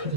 Shri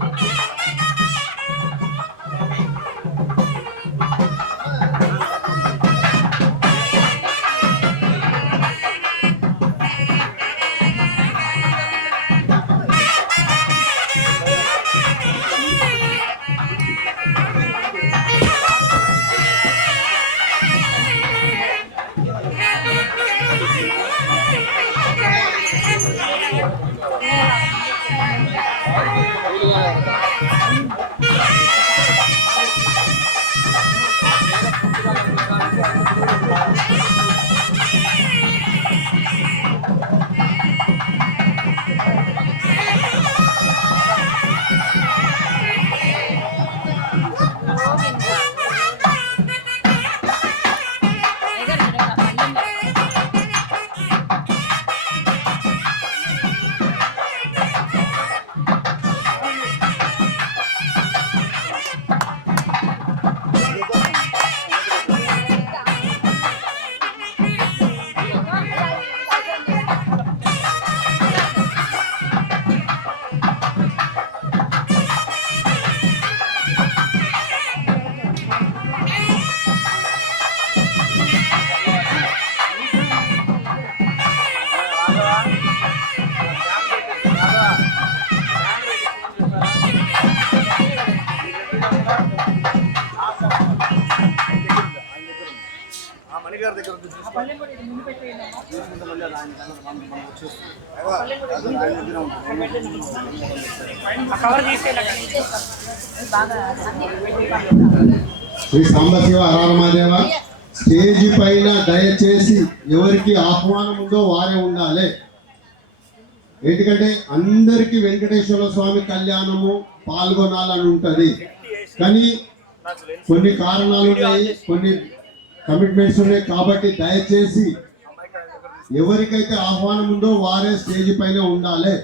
Sambasiva హరహరమహాదేవ. Stage పైన దయచేసి ఎవరికి ఆహ్వానం ఉందో వారే ఉండాలి. ఎందుకంటే అందరికీ వెంకటేశ్వర స్వామి కళ్యాణము పాల్గొనాలని ఉంటుంది, కానీ కొన్ని కారణాలు ఉన్నాయి, కొన్ని కమిట్మెంట్స్ ఉన్నాయి. కాబట్టి దయచేసి ఎవరికైతే ఆహ్వానం ఉందో వారే స్టేజ్ పైన ఉండాలి.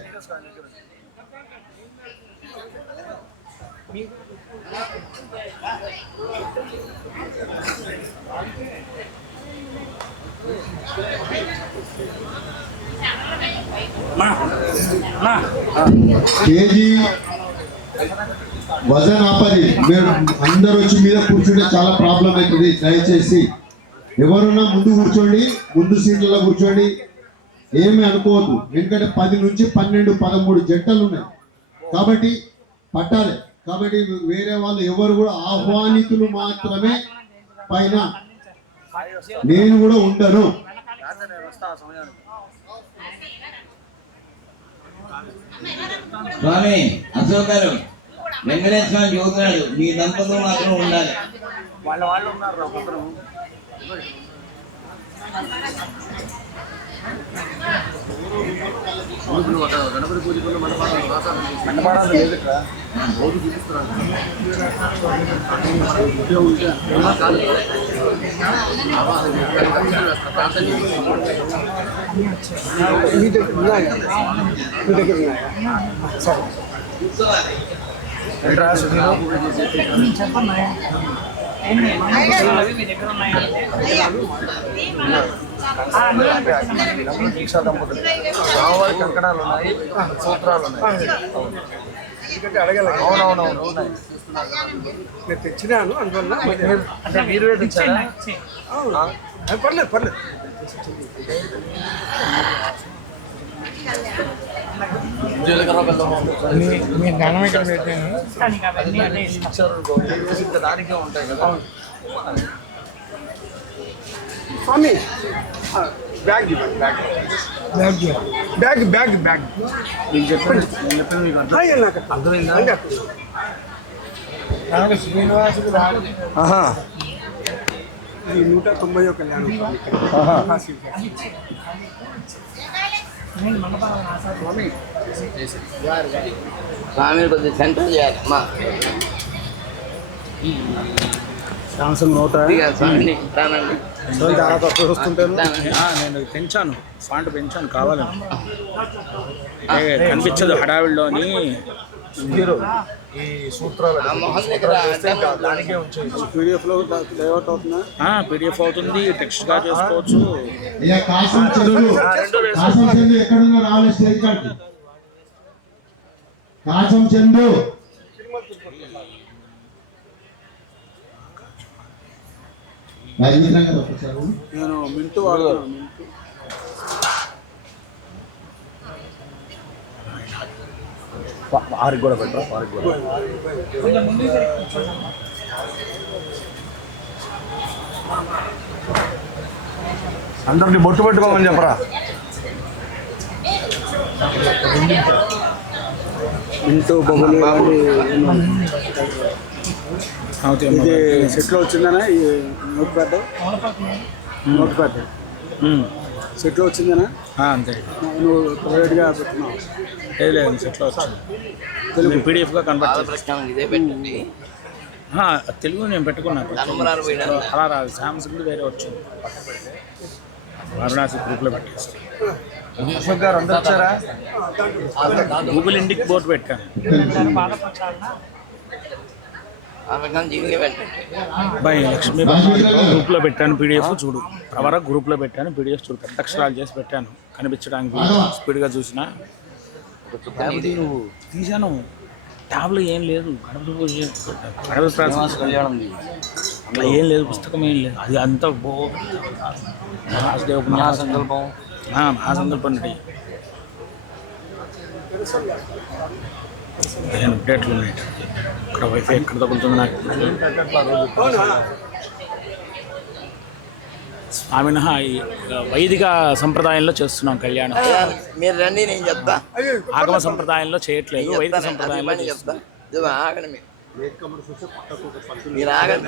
స్టేజీ వజన్ ఆపది, మీరు అందరు వచ్చి మీద కూర్చుంటే చాలా ప్రాబ్లం అవుతుంది. దయచేసి ఎవరున్నా ముందు కూర్చోండి, ముందు సీట్లలో కూర్చోండి, ఏమి అనుకోవద్దు. ఎందుకంటే 10 నుంచి 12, 13 జంటలు ఉన్నాయి కాబట్టి పట్టాలి. కాబట్టి వేరే వాళ్ళు ఎవరు కూడా ఆహ్వానితులు మాత్రమే పైన, నేను కూడా ఉండను. స్వామి అశోక్ గారు, వెంకటేశ్వర స్వామి చూస్తున్నాడు, మీ దంపతులు మాత్రం ఉండాలి. వాళ్ళు ఉన్నారు. గణపతి పూజకులు మండపాలు లేదు రోజు చూపిస్తున్నాను. స్వామివారి కంకణాలు ఉన్నాయి, సూత్రాలు ఉన్నాయి. అవునవునవును నేను తెచ్చినాను. అందువల్ల అంటే మీరు తెచ్చారా? పర్లేదు పర్లేదు. మీ జ్ఞానం ఇక్కడ పెట్టాను, దానికే ఉంటాయి కదా స్వామి. Bag bag bag bag bag మీకు చెప్పండి, నేను చెప్పండి మీకు అర్థమైందా? శ్రీనివాసుడు 191 కళ్యాణం. స్వామి కొద్దిగా సెంటర్ చేయాలి అమ్మా. చాలా తక్కువ వస్తుంటాను. నేను పెంచాను, ఫాంట్ పెంచాను కావాలని, కనిపించదు హడావిడిలోని. ఈ సూత్రాలు దానికే వచ్చాయి. PDF లో లేఅవుట్ అవుతుందా? PDF అవుతుంది, టెక్స్ట్ గా చేసుకోవచ్చు. కాశం చందు, రాజేంద్ర గారు ఒకసారి. నేను మింటూ వాడుతున్నాను. మింటూ వారికి కూడా పెట్టరా, వారికి కూడా. అందరినీ బొట్టు పెట్టుకోమని చెప్పరా. మింటూ బొమ్మలు ఇది సెట్లో వచ్చిందనా? ఈ నోట్ ప్యాడ్ సెట్లో వచ్చిందనా? అంతే. నువ్వు ప్రైవేట్గా పెట్టున్నావు? లేదు, సెట్లో వచ్చింది. తెలుగు పీడిఎఫ్గా కన్వర్ట్ చేసి తెలుగు నేను పెట్టుకున్నాను. అలా రాదు, సామ్సంగ్ వేరే వచ్చింది. వారణాసి గ్రూప్లో పెట్టేసి అశోక్ గారు అందరు వచ్చారా? గూగుల్ ఇండిక్ బోర్డు పెట్టాను. బై లక్ష్మీ గ్రూప్లో పెట్టాను పీడిఎఫ్ చూడు. ప్రవర గ్రూప్లో పెట్టాను పీడిఎఫ్ చూడు. పెద్ద అక్షరాలు చేసి పెట్టాను కనిపించడానికి, స్పీడ్గా చూసిన. నువ్వు తీశాను. ట్యాబ్లో ఏం లేదు, గణపతి ప్రార్థన ఏం లేదు, పుస్తకం ఏం లేదు. అది అంతా మహాసంకల్పం మహాసంకల్పం అంటే అప్డేట్లు ఉన్నాయి. ఇక్కడ వైఫై ఎక్కడ తగులుతుంది నాకు. స్వామిన వైదిక సంప్రదాయంలో చేస్తున్నాం కళ్యాణం. మీరు రండి, నేను చెప్తా. ఆగమ సంప్రదాయంలో చేయట్లేదు, వైదిక సంప్రదాయంలో చేస్తున్నాం. మీరు ఆగండి.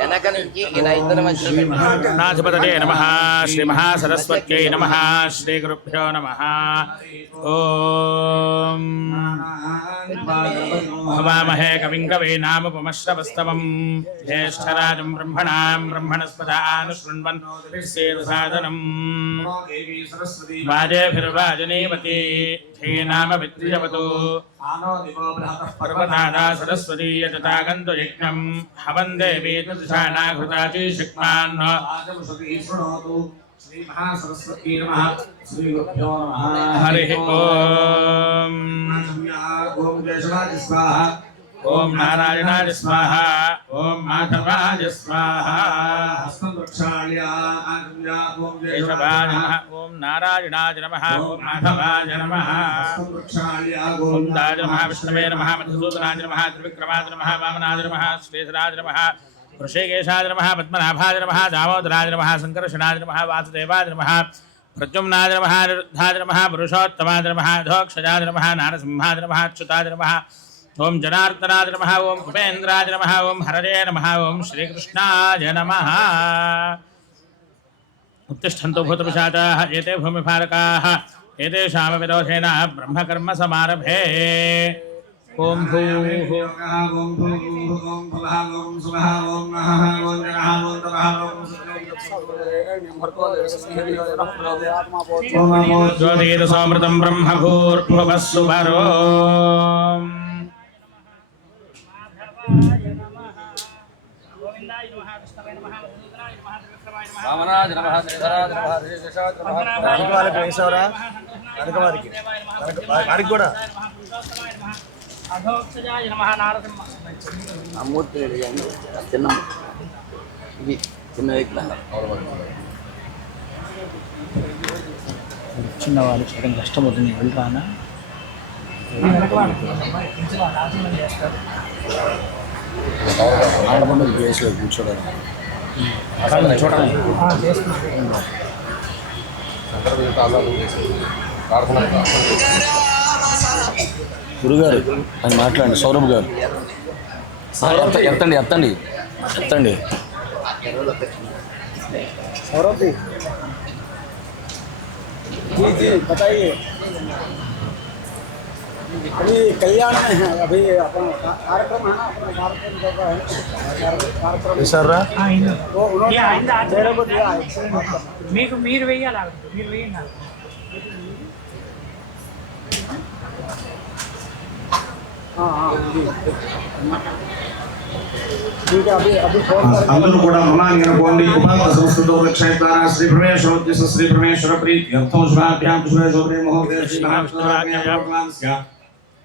వెనక నుంచి ఇలా ఇద్దరు మధ్యలో నాధిపతయే నమః, శ్రీ మహాసరస్వత్యై నమః, శ్రీ గురుభ్యో నమః. ఓం హవామహే కవిం కవీనాముపమశ్రవస్తవం, జ్యేష్ఠరాజం బ్రహ్మణాం బ్రహ్మణస్పదానుశృణ్వన్ సేదసాదనం. వాజేభిర్వాజనేవతి ధీనామ విద్యవతు పర్వతాదా సరస్వతీ యజతాగంతు యజ్ఞం హవం దేవీ తుషానాఘృతాచి శక్మాన్. హరి ఓం. ఓం నారాయణాయ స్వాహ, ఓం మాధవాయ స్వాహ. కేశవాయ నమః, ఓం నారాయణాయ నమః, ఓం మాధవాయ నమః. ఓం దాయ నమః, విష్ణవే నమః, మధుసూదనాయ నమః, త్రివిక్రమాయ నమః, వామనాయ నమః, శ్రీధరాయ నమః, వృషేకేశాయ నమః, పద్మనాభాయ నమః, దామోదరాయ నమః, సంకర్షణాయ నమః, వాసుదేవాయ నమః, ప్రద్యుమ్నాయ నమః, నిరుద్ధాయ నమః, పురుషోత్తమాయ నమః, అధోక్షజాయ నమః, నారసింహాయ నమః, అచ్యుతాయ నమః. ఓం జనార్దనాయ నమః, ఓం ఉపేంద్రాయ నమః, ఓం హరయే నమః, ఓం శ్రీకృష్ణాయ నమః. ఉత్తిష్టంతు భూతపిశాచాః ఏతే భూమిపాలకాః ఏతేషాం విరోధేన బ్రహ్మకర్మ సమారభే. ఓం భూః జ్యోతిరసమృతం బ్రహ్మభూర్భువస్సువరో. వాళ్ళకి వేసావరా? వెనక వారికి వారికి కూడా ఆ మూర్తి చిన్న ఇది చిన్న విగ్రహం. చిన్నవాళ్ళు చేయడం కష్టమవుతుంది. వెళ్ళరానా కేసులో కూర్చోవడం చూడండి. గురుగారు అని మాట్లాడండి. సౌరభ్ గారు ఎత్తండి ఎత్తండి ఎత్తండి. सौरभ जी जी बताइए. अभी कल्याण में है, अभी अपना कार्यक्रम है ना, अपना कार्यक्रम कर रहा है कार्यक्रम सर वो उन्होंने मेरे को दिया మీకు మీరు వేయాలి, మీరు వేయండి. అందరూ కూడా రుణాన్ని అనుకోండి. ఉపాధి సంస్కృత వృక్ష ద్వారా శ్రీ పరమేశ్వర శ్రీ పరమేశ్వర ప్రీత్యర్థం శుభాభ్యాం శుభే మహోదయ శ్రీ మహావిష్ణురాజ్ఞాప్రమాణస్య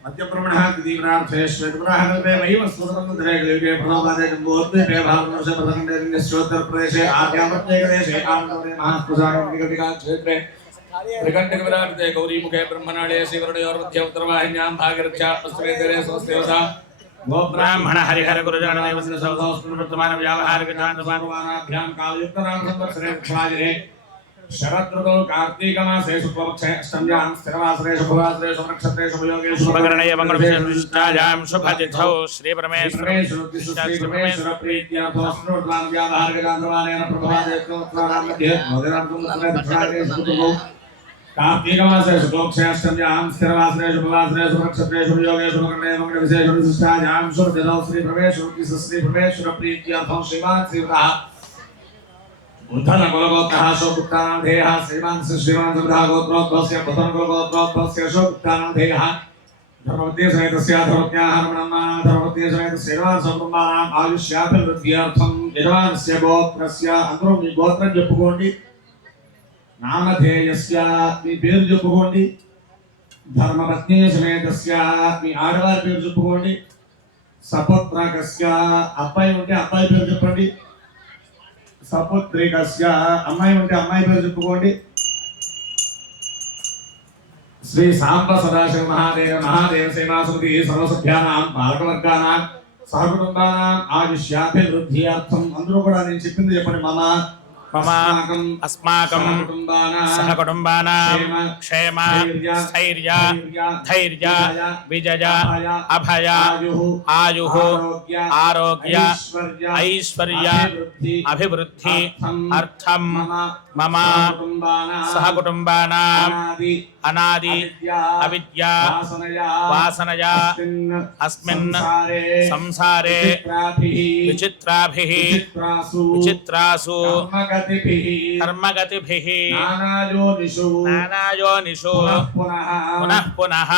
మధ్యప్రమణః తీవ్రార్థే శ్వేతప్రాహతే వైవ స్వతంత్రే ప్రలోభాదే గోత్రే భారతవర్ష ప్రథమేశ్వర ప్రదేశే ఆద్యామత్యేకదేశే ఆందోళనే మహాప్రసారం నిగదిగా క్షేత్రే త్రికంఠక విరాజతే గౌరీముఖే బ్రహ్మణాళే శ్రీవరణయోర్మధ్య ఉత్తరవాహిన్యాం భాగీరథ్యా పశ్చిమేతరే స్వస్తివసా ब्राह्मण हरिहर गुरुजन वर्तमान व्यावहारिक भ्याम कालयुक्त नाम संवत्सरे क्षराजरे शरदृतौ कार्तिक मासे शुक्लपक्षे अष्टम्यां स्थिरवासरे शुभवासरे शुभनक्षत्रे शुभयोगे शुभकर्णये मंगलविशेषायां शुभतिथौ श्री परमेश्वर प्रीत्यार्थो स्मृत्वां व्यावहारिक जातवानेन प्रभवादे उत्तराणां मध्ये मदिरान्तुं दक्षिणादे सुकृतौ कार्तिक मासे शुक्लपक्षे अष्टम्यां स्थिरवासरे शुभवासरे शुभनक्षत्रे शुभयोगे शुभकर्णये मंगलविशेषायां शुभतिथौ श्री परमेश्वर प्रीत्यार्थो श्रीमान् श्रीवरः उद्धन कुलगोत्रः शोभुक्तानां धेयः श्रीमान् श्रीमान् समृद्धः गोत्रोद्भवस्य उद्धन कुलगोत्रोद्भवस्य शोभुक्तानां धेयः धर्मवती समेतस्य धर्मज्ञाः रमणम्मा धर्मवती समेतस्य यजमानसकुटुम्बानां आयुष्याभिवृद्ध्यर्थं यजमानस्य गोत्रस्य అందరూ మీ గోత్రం చెప్పుకోండి నామధేయస్య మీ పేరు చెప్పుకోండి ధర్మపత్ని సమేతస్య మీ ఆడవారి పేరు చెప్పుకోండి సపుత్రకస్య అబ్బాయి ఉంటే అబ్బాయి పేరు చెప్పండి సపుత్రికస్య అమ్మాయి ఉంటే అమ్మాయి పేరు చెప్పుకోండి శ్రీ సాంబ సదాశివ మహాదేవ సేవాసమితి సర్వసభ్యానాం బాలకవర్గానాం సహకుటుంబానాం ఆయుష్యాభివృద్ధ్యర్థం అందరూ కూడా నేను చెప్పింది చెప్పండి మమ अस्माकं सहकुटुम्बानां क्षेम स्थैर्य धैर्य विजय अभय आयुः आरोग्य ऐश्वर्य अभिवृद्धि अर्थं मम सहकुटुम्बानां अनादि अविद्या वासनया अस्मिन् संसारे विचित्राभिः विचित्रासु कर्मगतिभिः नानायोनिषु पुनः पुनः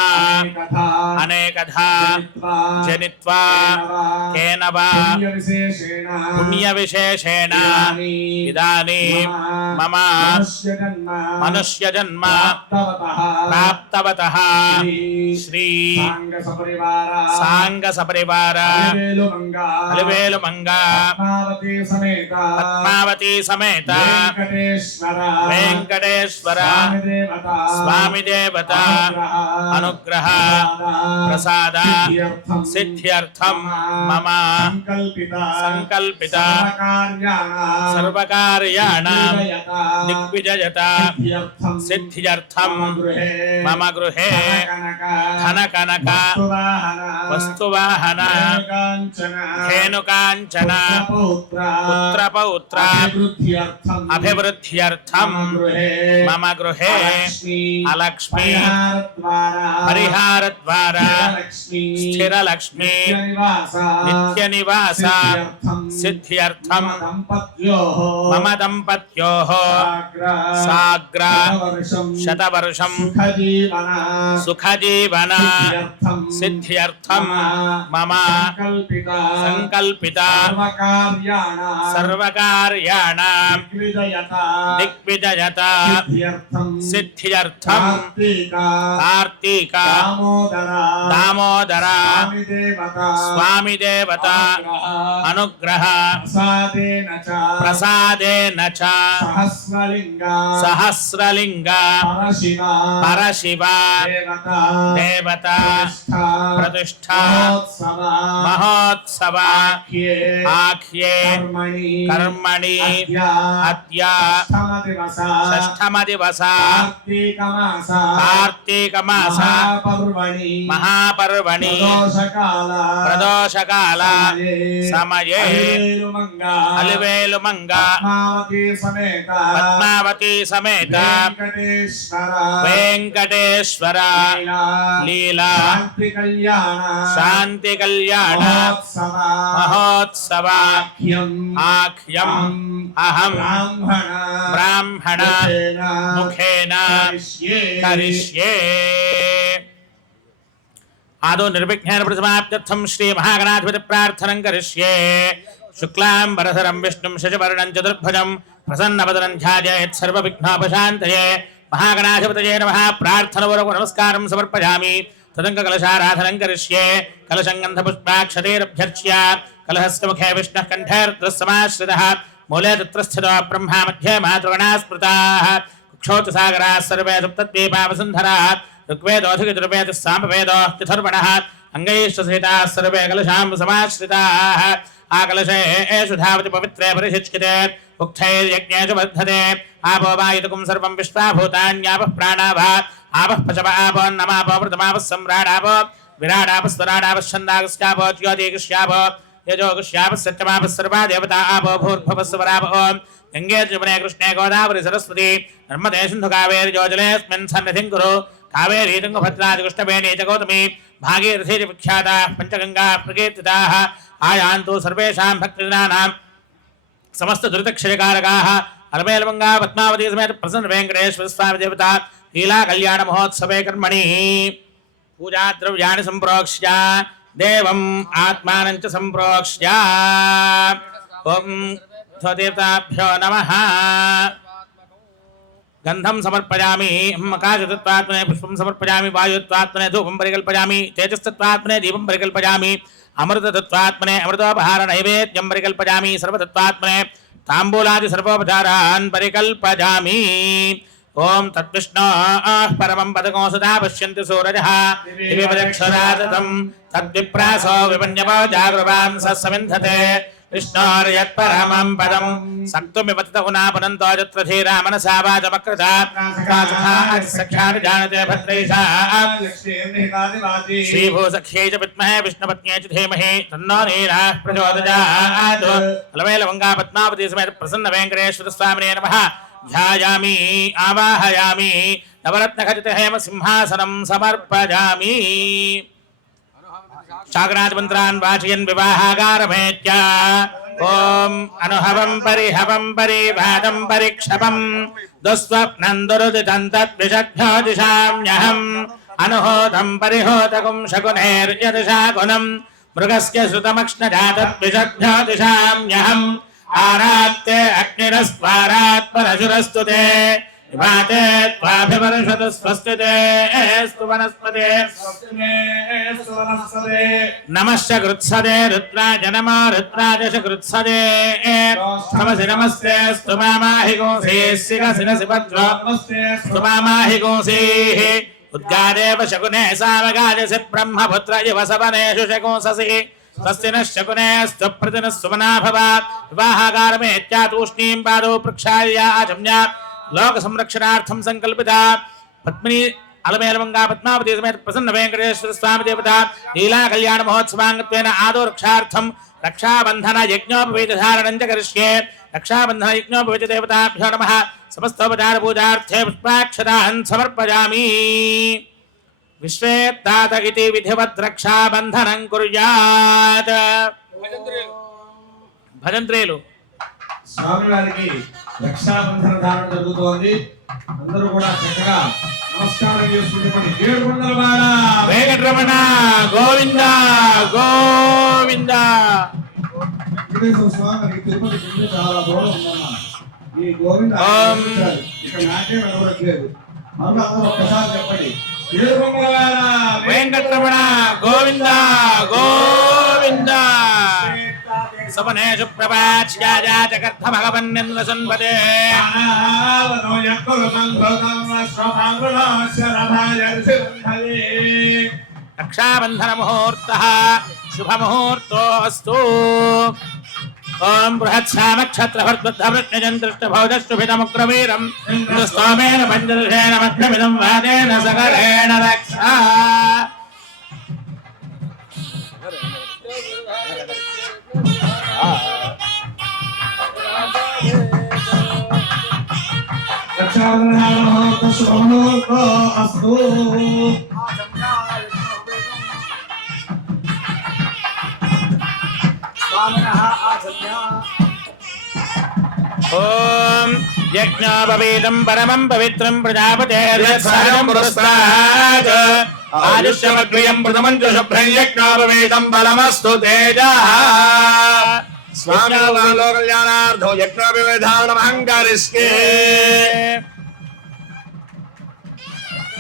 अनेकधा जनित्वा केन वा पुण्यविशेषेण इदानीं मम मनुष्यजन्म प्राप्तवतः श्री सांग सपरिवार अलिवेलुमंगा पद्मावती समेत वेंकटेश्वर स्वामी देवता अनुग्रह प्रसाद सिद्ध्यर्थम मम संकल्पिता सर्वकार्याणां दिग्विजयता सिद्ध्यर्थम मम गृहे धनकनक वस्तुवाहन धेनुकाञ्चन पुत्रपौत्र अभिवृद्ध्यर्थम मम गृहे अलक्ष्मी परिहारद्वार स्थिरलक्ष्मी नित्यनिवास सिद्ध्यर्थम मम दम्पत्योः साग्र शतवर्षं सुखजीवन सिद्ध्यर्थम मम संकल्पिता सर्वकार्याणां दिग्विजयता सिद्ध्यर्थम कार्तिक दामोदर स्वामी देवता अनुग्रह प्रसादेन च सहस्रलिंग परशिव देवता प्रतिष्ठा महोत्सव आख्ये कर्मणि अद्य षष्ठमदिवस कार्तिक मास महापर्वणि प्रदोषकाल समये अलिवेलुमंगा पद्मावती समेत वेंकटेश्वर लीला शांति कल्याण महोत्सव आख्यम अहम ब्राह्मण मुखेन करिष्ये आदौ निर्विघ्नेन प्रतिसमाप्त्यर्थं श्री महागणाधिपति प्रार्थनं करिष्ये शुक्लांबरधरं विष्णुं शशिवर्णं चतुर्भुजं प्रसन्नवदनं ध्यायेत् सर्वविघ्नोपशान्तये महागणाधिपतये नमः प्रार्थनापूर्वक नमस्कारं समर्पयामि तदङ्गकलशाराधनं करिष्ये कलशं गन्धपुष्पाक्षतैरभ्यर्च्य कलहस्य मुखे विष्णुः कण्ठे रुद्रः मूले तत्र स्थितो ब्रह्मा मध्ये मातृगणाः स्मृताः कुक्षोत्सागराः सर्वे सप्तद्वीपावसुन्धराः ऋग्वेदोऽधिगजुर्वेदः सामवेदो चतुर्वणः अङ्गैश्चसहिताः सर्वे कलशां समाश्रिताः आकलशेषु धावति पवित्रे परिशिच्यते उक्थैर्यज्ञेषु वर्धते आपो वायुतकुं सर्वं विश्वाभूतान्यापः प्राणावः आपः पचव आपोन्नमापो वृतमापः सम्राडापो विराडापस्वराडापः छन्दागस्यापो ज्योतिगस्यापो यजोगस्यापः सत्यमापः सर्वा देवता आपो भूर्भुवः स्वरापो गंगे जमुने कृष्णे गोदावरी सरस्वती नर्मदे सिन्धु कावेरी जोजलेऽस्मिन् सन्निधिं कुरु कावेरी तुङ्गभद्रादि कृष्णवेणी च गौतमी भागीरथी च विख्याताः पञ्चगङ्गाः प्रकीर्तिताः आयान्तु सर्वेषां भक्तजनानां समस्त दुरितक्षयकारकाः अलमेलमङ्गा पद्मावती समेत प्रसन्न वेङ्कटेश्वर स्वामी देवता लीला कल्याण महोत्सवे कर्मणि पूजा द्रव्याणि सम्प्रोक्ष्य देवम् आत्मानं च सम्प्रोक्ष्य ओम देवताभ्यो नमः गंधम समर्पयामि आकाशतत्त्वात्मने पुष्पं समर्पयामि वायुतत्त्वात्मने धूपं परिकल्पयामि तेजस्तत्त्वात्मने दीपं परिकल्पयामि अमृततत्त्वात्मने अमृतोपहार नैवेद्यं परिकल्पयामि सर्वतत्त्वात्मने ताम्बूलादि सर्वोपचारान् परिकल्पयामि ओम तद्विष्णोः परमं पदको सदा पश्यन्ति सूरजः दिव्यवदक्षराजतं तद्विप्रासो विपन्यवो जागृवां सविन्धते विष्णोर्यत्परमं पदं सक्तुमिव तत उनापनन्तो यत्र धीरा मनसा वाचमकृता सख्यानि जानते भद्रैषा श्रीभूसख्यै च विद्महे विष्णुपत्न्यै च धीमहि तन्नो नीराः प्रचोदयात् अलमेलमङ्गा पद्मावती समेत प्रसन्न वेङ्कटेश्वर स्वामिने नमः ध्यायामि आवाहयामि नवरत्नखचित हेम सिंहासनं समर्पयामि शाग्राजमन्त्रान् वाचयन् विवाहागारमेत्य ओम अनुहवं परिहवं परिभादं परिक्षपं दुःस्वप्नं दुरुदितं तद्विषग्भ्यो दिशाम्यहम् अनुहोतं परिहोतकुं शकुनैर्यदशाकुनं मृगस्य श्रुतमक्ष्णजातद्विषग्भ्यो दिशाम्यहम् आरात्ते अग्निरस्वारात् परशुरस्तु ते विभाते त्वाभिवर्षतु स्वस्तिते स्तु वनस्पते नमश्च कृत्सदे रुद्राज नमो रुद्राज कृत्सदे नमसि नमस्ते स्तु मामाहि गोंसीः शिरसि भद्रो स्तु मामाहि गोंसीः उद्गादेव शकुने सावगादसि ब्रह्मपुत्र इव सवनेषु शकुंससि स्वस्ति नः शकुनेस्तु प्रतिनः सुमना भवात् विवाहागारमेत्यातूष्णीं पादौ प्रक्षाल्य आचम्य लोक संरक्षणार्थं संकल्पिता पद्मिनी अलमेलमङ्गा पद्मावती समेत प्रसन्न वेंकटेश्वर स्वामी देवता लीला कल्याण महोत्सवांगत्वेन आदौ रक्षार्थं रक्षाबन्धन यज्ञोपवीत धारणं च करिष्ये रक्षाबन्धन यज्ञोपवीत देवताभ्यो नमः समस्तोपचार पूजार्थे पुष्पाक्षतान् समर्पयामि विश्वेत्तात इति विधिवत् रक्षाबन्धनं कुर्यात् भजन्त्रेलु స్వామి వారికి రక్షాబంధన ధారణ జరుగుతోంది అందరూ కూడా చక్కగా నమస్కారం చేసుకుంటే ఏడుకొండలవాడ వెంకటరమణ గోవింద గోవింద వెంకటేశ్వర స్వామి తిరుపతి నుండి చాలా దూరం ఉందన్నమాట. ఈ గోవింద ఇక్కడ నాకే వెళ్ళవట్లేదు. అందరూ ఒక్కసారి చెప్పండి ఏడుకొండలవాడ వెంకటరమణ గోవింద గోవింద सवनेषु प्रवाच्याया जगर्थ भगवन्निन्द्रसन्पदे रक्षाबन्धन मुहूर्तः शुभ मुहूर्तोऽस्तु ओम बृहत्सामक्षत्रभर्द्वद्धवृत्नजन्तृष्टभौजष्टुभितमुग्रवीरं स्तोमेन पञ्चदशेन मध्यमिदं वादेन सकलेन रक्षा ओम यज्ञोपवीतं परमं पवित्रं प्रजापतेर्यत्सारं पुरस्तात् ఆయుష్యమగ్రియం ప్రథమంచ శుభ్రం యజ్ఞోపవేదం బలమస్తు తేజః స్వామి లోక కళ్యాణార్థం యజ్ఞోపవేదానమహంకరిష్యే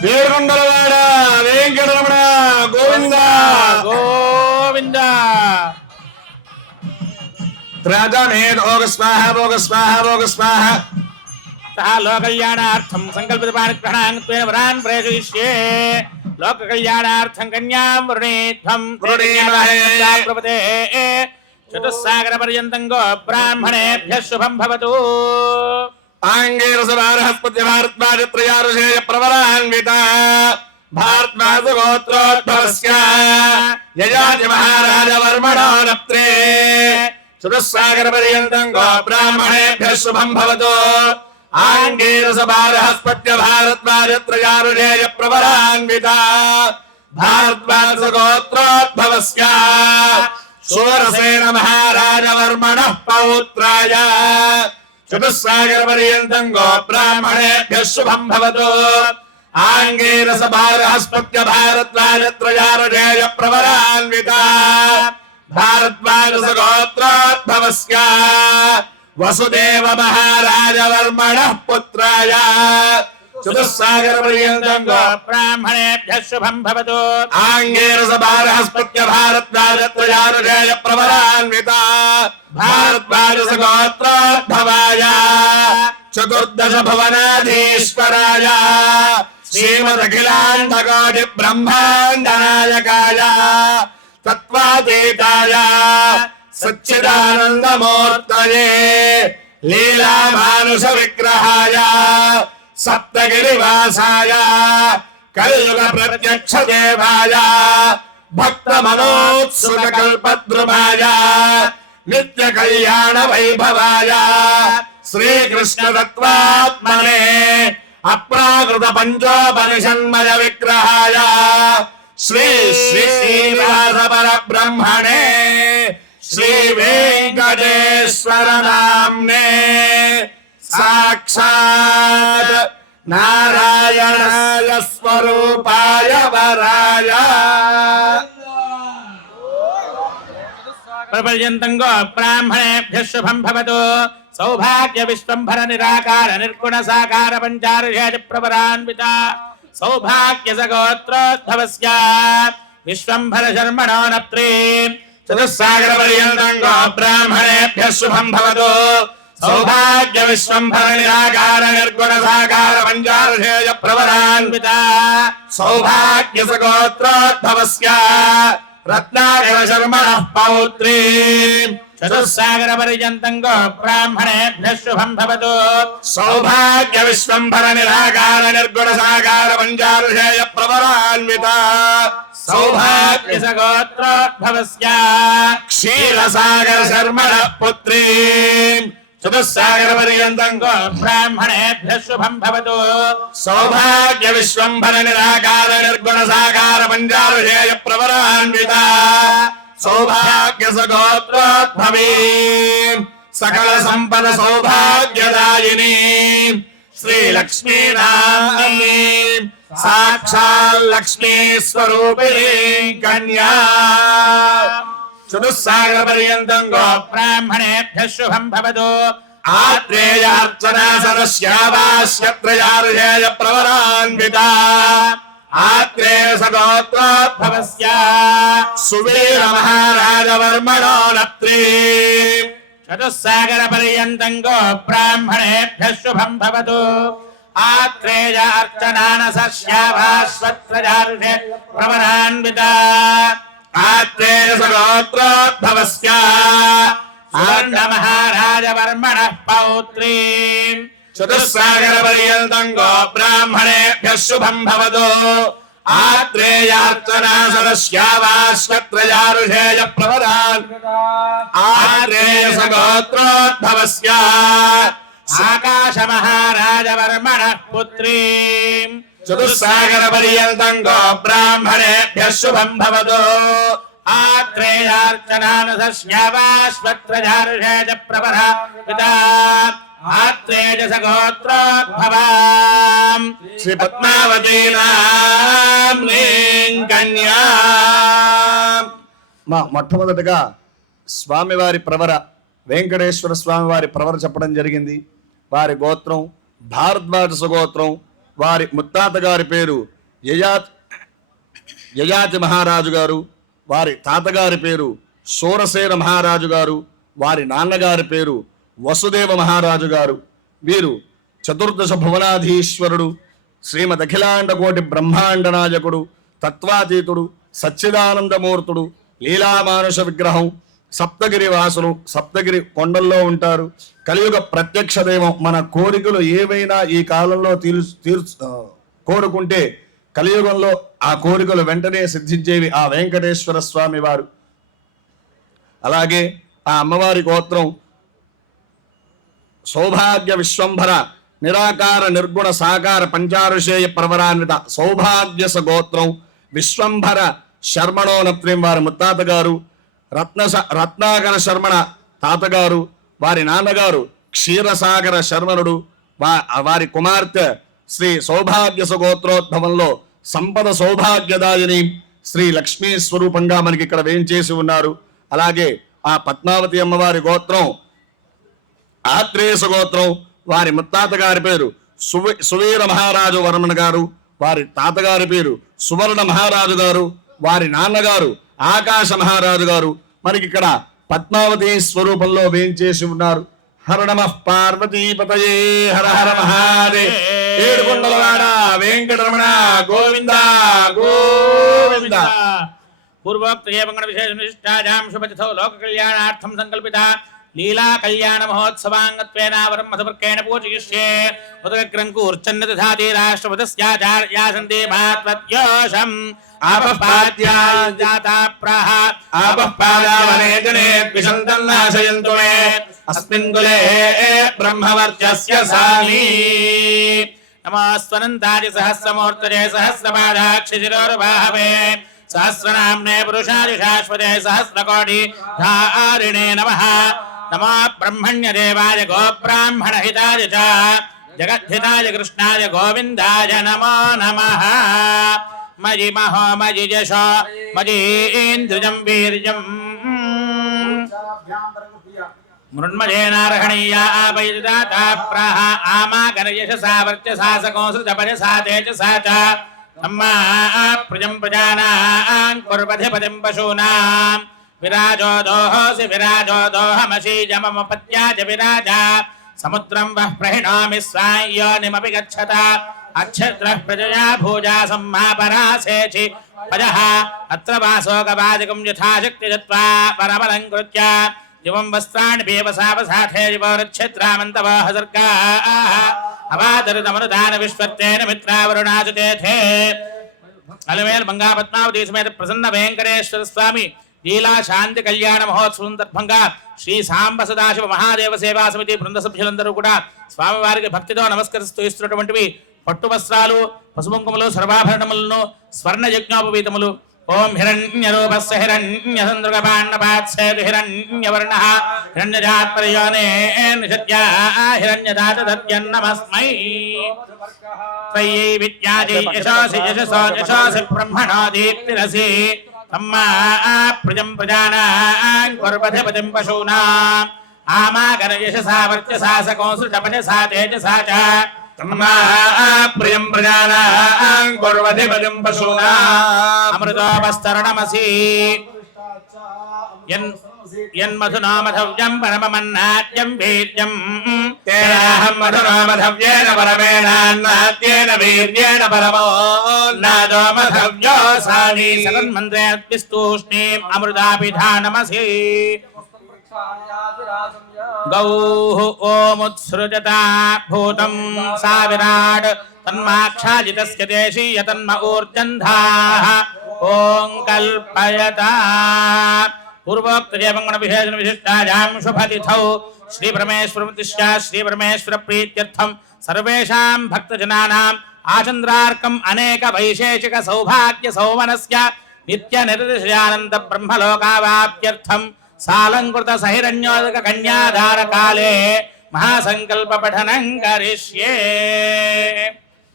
వేడుకొండలవాడ వెంకటరమణ గోవింద గోవింద త్రజమేద్ ఓగ స్వాహ భోగ స్వాహ భోగ స్వాహ లోకకళ్యాణార్థం సంకల్పిత పాణిగ్రహణాన్ వరాన్ ప్రేషయిష్యే లోకకళ్యాణార్థం కన్యాం వృణీత్వం ప్రపదే చతుస్సాగర పర్యంతం గో బ్రాహ్మణేభ్యః శుభం భవతు ఆంగేరసభారహస్పత్య భారద్వాజత్రయారుషేయ ప్రవరాన్విత భారద్వాజగోత్రోద్భవస్య యయాతి మహారాజవర్మణో నప్త్రే చతుస్సాగర పర్యంతం గో బ్రాహ్మణేభ్యః శుభం భవతు ఆంగేరసభారహస్పత్య భారద్వాజత్రయారుషేయ ప్రవరాన్విత భారద్వాజగోత్రోద్భవస్య శూరసేన మహారాజవర్మణః పౌత్రాయ చతుస్సాగర పర్యంతం గో బ్రాహ్మణేభ్యః శుభం భవతు ఆంగేరసభారహస్పత్య భారద్వాజత్రయారుషేయ ప్రవరాన్విత భారద్వాజగోత్రోద్భవస్య వసుదేవ మహారాజవర్మణః పుత్రాయ చతుస్సాగర పర్యంతం గో బ్రాహ్మణేభ్యః శుభం భవతు ఆంగేరసభారహస్పత్య భారద్వాజత్రయారుషేయ ప్రవరాన్విత భారద్వాజగోత్రోద్భవాయ చతుర్దశ భువనాధీశ్వరాయ శ్రీమదఖిలాండకోటి బ్రహ్మాండ నాయకాయ తత్వాతీతాయ సచ్చిదానందమూర్తయే లీలామానుష విగ్రహాయ సప్తగిరివాసాయ కలియుగ ప్రత్యక్ష దేవాయ భక్త మనోత్సుక కల్పద్రుమాయ నిత్య కళ్యాణ వైభవాయ శ్రీకృష్ణ తత్వాత్మనే అప్రాకృత పంచోపనిషన్మయ విగ్రహాయ శ్రీ శ్రీనివాస పరబ్రహ్మణే శ్రీ వెంకటేశ్వర నామ్నే సాక్షాత్ నారాయణాయ స్వరూపాయ వరాయ ప్రపర్యంతం గో బ్రాహ్మణేభ్యః శుభం భవతు సౌభాగ్య విశ్వంభర నిరాకార నిర్గుణ సాకార పంచారుషేయ ప్రవరాన్విత సౌభాగ్య సగోత్రోద్భవస్య విశ్వంభర శర్మణో నప్త్రే చతుస్సాగర పర్యంతం గో బ్రాహ్మణేభ్యః శుభం భవతు సౌభాగ్య విశ్వంభర నిరాకార నిర్గుణ సాకార పంచారుషేయ ప్రవరాన్విత సౌభాగ్య సగోత్రోద్భవస్య రత్నాకర శర్మణః పౌత్రీ చతుస్సాగర పర్యంతం గో బ్రాహ్మణేభ్యః శుభం భవతు సౌభాగ్య విశ్వంభర నిరాకార నిర్గుణ సాకార పంచారుషేయ ప్రవరాన్విత సౌభాగ్య సగోత్రోద్భవస్య క్షీరసాగర శర్మణః పుత్రీ చతుస్సాగర పర్యంతం గో బ్రాహ్మణేభ్యః శుభం భవతు సౌభాగ్య విశ్వంభర నిరాకార నిర్గుణ సాకార పంచారుషేయ ప్రవరాన్విత సౌభాగ్య సగోత్రోద్భవీ సకల సంపద సౌభాగ్యదాయిని శ్రీలక్ష్మీనాథీ సాక్షాల్ లక్ష్మీ స్వరూపిణీ కన్యా చతుస్సాగర పర్యంతం గో బ్రాహ్మణేభ్యః శుభం భవతు ఆత్రేయార్చనా సరస్యావాస్యత్రయారుషేయ ప్రవరాన్విత ఆత్రేయ సగోత్రోద్భవస్య సువీర మహారాజవర్మణో నప్త్రీ చతుస్సాగర పర్యంతం గో బ్రాహ్మణేభ్యః శుభం భవతు ఆత్రేయ అర్చనాన సస్యావాస్వత్రయారుషేయ ప్రవరాన్విత ఆత్రేయ సగోత్రోద్భవస్య సువర్ణ మహారాజవర్మణః పౌత్రీ చతుస్సాగర పర్యంతం గో బ్రాహ్మణేభ్యః శుభం భవతు ఆత్రేయార్చనా సరస్యావాస్వత్రయారుషేయ ప్రవరాన్విత ఆత్రేయ సగోత్రోద్భవస్య ఆకాశ మహారాజవర్మణః పుత్రీ చతుస్సాగర పర్యంతం గో బ్రాహ్మణేభ్యః శుభం భవతు ఆత్రేయార్చనాన సస్యావాస్వత్రయారుషేయ ప్రవరాన్విత ఆత్రేయ సగోత్రోద్భవాం శ్రీ పద్మావతీ నామ్నీ కన్యా. మా మొట్టమొదటిగా స్వామివారి ప్రవర వెంకటేశ్వర స్వామి వారి ప్రవర చెప్పడం జరిగింది. వారి గోత్రం భారద్వాజ సుగోత్రం. వారి ముత్తాత గారి పేరు యయాతి మహారాజు గారు. వారి తాతగారి పేరు శూరసేన మహారాజు గారు. వారి నాన్నగారి పేరు వసుదేవ మహారాజు గారు. వీరు చతుర్దశ భువనాధీశ్వరుడు, శ్రీమద్ అఖిలాండ కోటి బ్రహ్మాండ నాయకుడు, తత్వాతీతుడు, సచ్చిదానందమూర్తుడు, లీలామానుష విగ్రహం, సప్తగిరి వాసులు. సప్తగిరి కొండల్లో ఉంటారు. కలియుగ ప్రత్యక్ష దైవం. మన కోరికలు ఏవైనా ఈ కాలంలో కోరుకుంటే కలియుగంలో ఆ కోరికలు వెంటనే సిద్ధించేవి ఆ వెంకటేశ్వర స్వామి వారు. అలాగే ఆ అమ్మవారి గోత్రం సౌభాగ్య విశ్వంభర నిరాకార నిర్గుణ సాకార పంచారుషేయ ప్రవరాన్విత సౌభాగ్యస గోత్రం. విశ్వంభర శర్మణోనత్రిం వారి ముత్తాత గారు. రత్నాకర శర్మణ తాతగారు. వారి నాన్నగారు క్షీరసాగర శర్మనుడు. వారి కుమార్తె శ్రీ సౌభాగ్యస గోత్రోద్భవంలో సంపద సౌభాగ్యదాయిని శ్రీ లక్ష్మీ స్వరూపంగా మనకి ఇక్కడ వేయించేసి ఉన్నారు. అలాగే ఆ పద్మావతి అమ్మవారి గోత్రం ఆత్రేయస గోత్రం. వారి ముత్తాత గారి పేరు సువీర మహారాజు వర్మన్ గారు. వారి తాతగారి పేరు సువర్ణ మహారాజు గారు. వారి నాన్నగారు ఆకాశ మహారాజు గారు మనకి ఇక్కడ పద్మావతి స్వరూపంలో వేయించేసి ఉన్నారు. హర నమః పార్వతీపతయే హర హర మహాదేవ్. ఏడుకొండలవాడ వెంకటరమణ గోవింద గోవింద. పూర్వోక్త మంగళ విశేష విశిష్టాయాం శుభతిథౌ లోక కళ్యాణార్థం సంకల్పిత లీలా కళ్యాణ మహోత్సవాంగత్వేనావరం మధుపర్కేణ పూజయిష్యే. ఉదగ్రంకూర్చన్న దధాతి రాష్ట్రపతస్యాచార్యాసందే మహాత్వద్యోషం ఆపఃపాద్యాజాతాప్రాః ఆపఃపాదావనే జనే ద్విషంతన్నాశయంతు మే అస్మిన్ కులే బ్రహ్మవర్చస్య సామీ. నమస్వనంతాది సహస్రమూర్తయే సహస్రపాదాక్షిశిరోర్వాహవే సహస్రనామ్నే పురుషాది శాశ్వతే సహస్రకోటి ధారిణే నమః. నమో బ్రహ్మణ్య దేవాయ గోబ్రాహ్మణ హితాయ చ జగద్ధితాయ కృష్ణాయ గోవిందాయ నమో నమః. మయి మహో మయి యశో మయీంద్రియం వీర్యం మృణ్మయేనార్హణీయా ఆపైదాతాప్రాః ఆమాగన యశసా వర్చసా సకోసృజపజసా తేజసా చ అమ్మా ప్రజం ప్రజానాం కుర్వధిపతిం పశూనాం. విరాజో దోహోసి విరాజో దోహమశీజమమపత్యాజ విరాజ. సముద్రం వః ప్రహిణోమి స్వాయోనిమపి గచ్చత. అక్షత్రః ప్రజయా భూజా సమ్మాపరాసేచి పజః. అత్ర వాసోగవాదికం యథాశక్తి దత్వా పరమలంకృత్య దివం వస్త్రాణి పీవసావసాథే దివోరక్షత్రామంతవాహ సర్గాః. అవాదరితమనుదాన విశ్వత్తేన మిత్రావరుణాచుతేథే. అలమేల్ మంగా పద్మావతి సమేత ప్రసన్న వెంకటేశ్వర స్వామి లీలా శాంతి కళ్యాణ మహోత్సవం సందర్భంగా శ్రీ సాంబ సదాశివ మహాదేవ సేవా సమితి బృంద సభ్యులందరూ కూడా స్వామివారికి భక్తితో నమస్కరిస్తూ ఇస్తున్నటువంటివి పట్టు వస్త్రాలు, పసుపుంకుమలు, సర్వాభరణములను, స్వర్ణ యజ్ఞోపవీతములు. ఓం హిరణ్యరూపస్య హిరణ్యసందృగపాండపాత్సేతు హిరణ్యవర్ణః హిరణ్యజాత్పర్యోనే నిషద్యా హిరణ్యదాతదద్యన్నమస్మై. త్వయి విద్యాది యశోసి యశసో యశోసి బ్రహ్మణో దీప్తిరసి. తమ్మా ప్రజం ప్రజానాం కుర్వధిపతిం పశూనాం ఆమాగన యశసా వర్చసా సకోసృజపజసా తేజసా చ. తమ్మా ప్రియం ప్రజానాం కుర్వధిపతిం పశూనాం అమృతోపస్తరణమసి. యన్మధునామధవ్యం పరమమన్నాద్యం వీర్యం తేనాహం మధునామధవ్యేన పరమేణాన్నాద్యేన వీర్యేణ పరమో నాదోమధవ్యో సాని. సగన్మంత్రేర్పిస్తూష్ణీం అమృతాపిధానమసి. గౌః ఓముత్సృజతా భూతం సా విరాట్ తన్మాక్షాజితస్య దేశీయ తన్మ ఊర్జంధాః ఓం కల్పయతా. పూర్వోక్త మంగళ విశేషణ విశిష్టాయాం శుభతిథౌ శ్రీ పరమేశ్వరముద్దిశ్య శ్రీ పరమేశ్వర ప్రీత్యర్థం సర్వేషాం భక్తజనానాం ఆచంద్రార్కం అనేక వైశేషిక సౌభాగ్య సౌమనస్య నిత్య నిర్దిశయానంద బ్రహ్మలోకావాప్త్యర్థం సాలంకృత సహిరణ్యోదక కన్యాధార కాలే మహాసంకల్ప పఠనం కరిష్యే.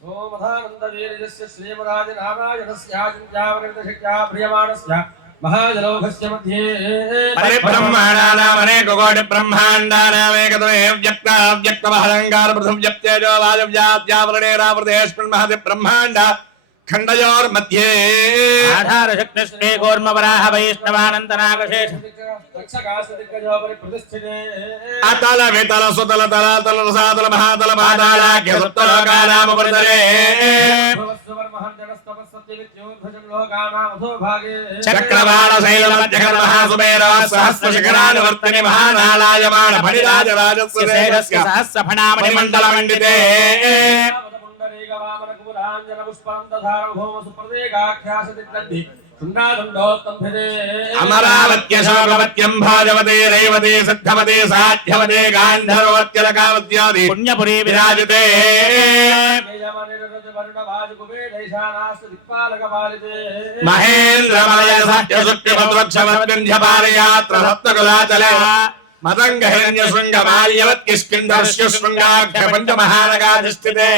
सोमधानन्दवीर्यस्य श्रीमराजनारायणस्याचिन्त्यावनिर्दशिक्या प्रियमाणस्य महाजलौघस्य मध्ये परिब्रह्माणानामनेक कोटि ब्रह्माण्डानामेकतमे व्यक्ताव्यक्तमहङ्कार पृथिव्यप्तेजो वायव्याद्यावरणेरावृतेऽस्मिन् महति ब्रह्माण्ड खण्डयोर्मध्ये आधार शक्तिष्टे कूर्मवराह वैष्णवानन्तनागशेष अतल वितल सुतल तलातल रसातल महातल महातालाख्य सप्तलोकानामुपरितले चक्रवाल शैल मध्यकर महासुमेर सहस्र शिखरानुवर्तने महानालायमान फणिराजराजस्य शेषस्य सहस्र फणामणि मंडल मंडिते अमरावत्य शोकवत्यं भाजवते रैवते सिद्धवते साध्यवते गान्धर्वत्यलकावत्यादि पुण्यपुरी विराजते महेन्द्रमय सत्य सुक्तिभद्रक्षवद्विन्ध्यपारयात्र सप्तकुलाचले मतंग हिरण्य शृंग माल्यवत् किष्किंधर्ष्य शृंगाख्य पंचमहानगाधिष्ठिते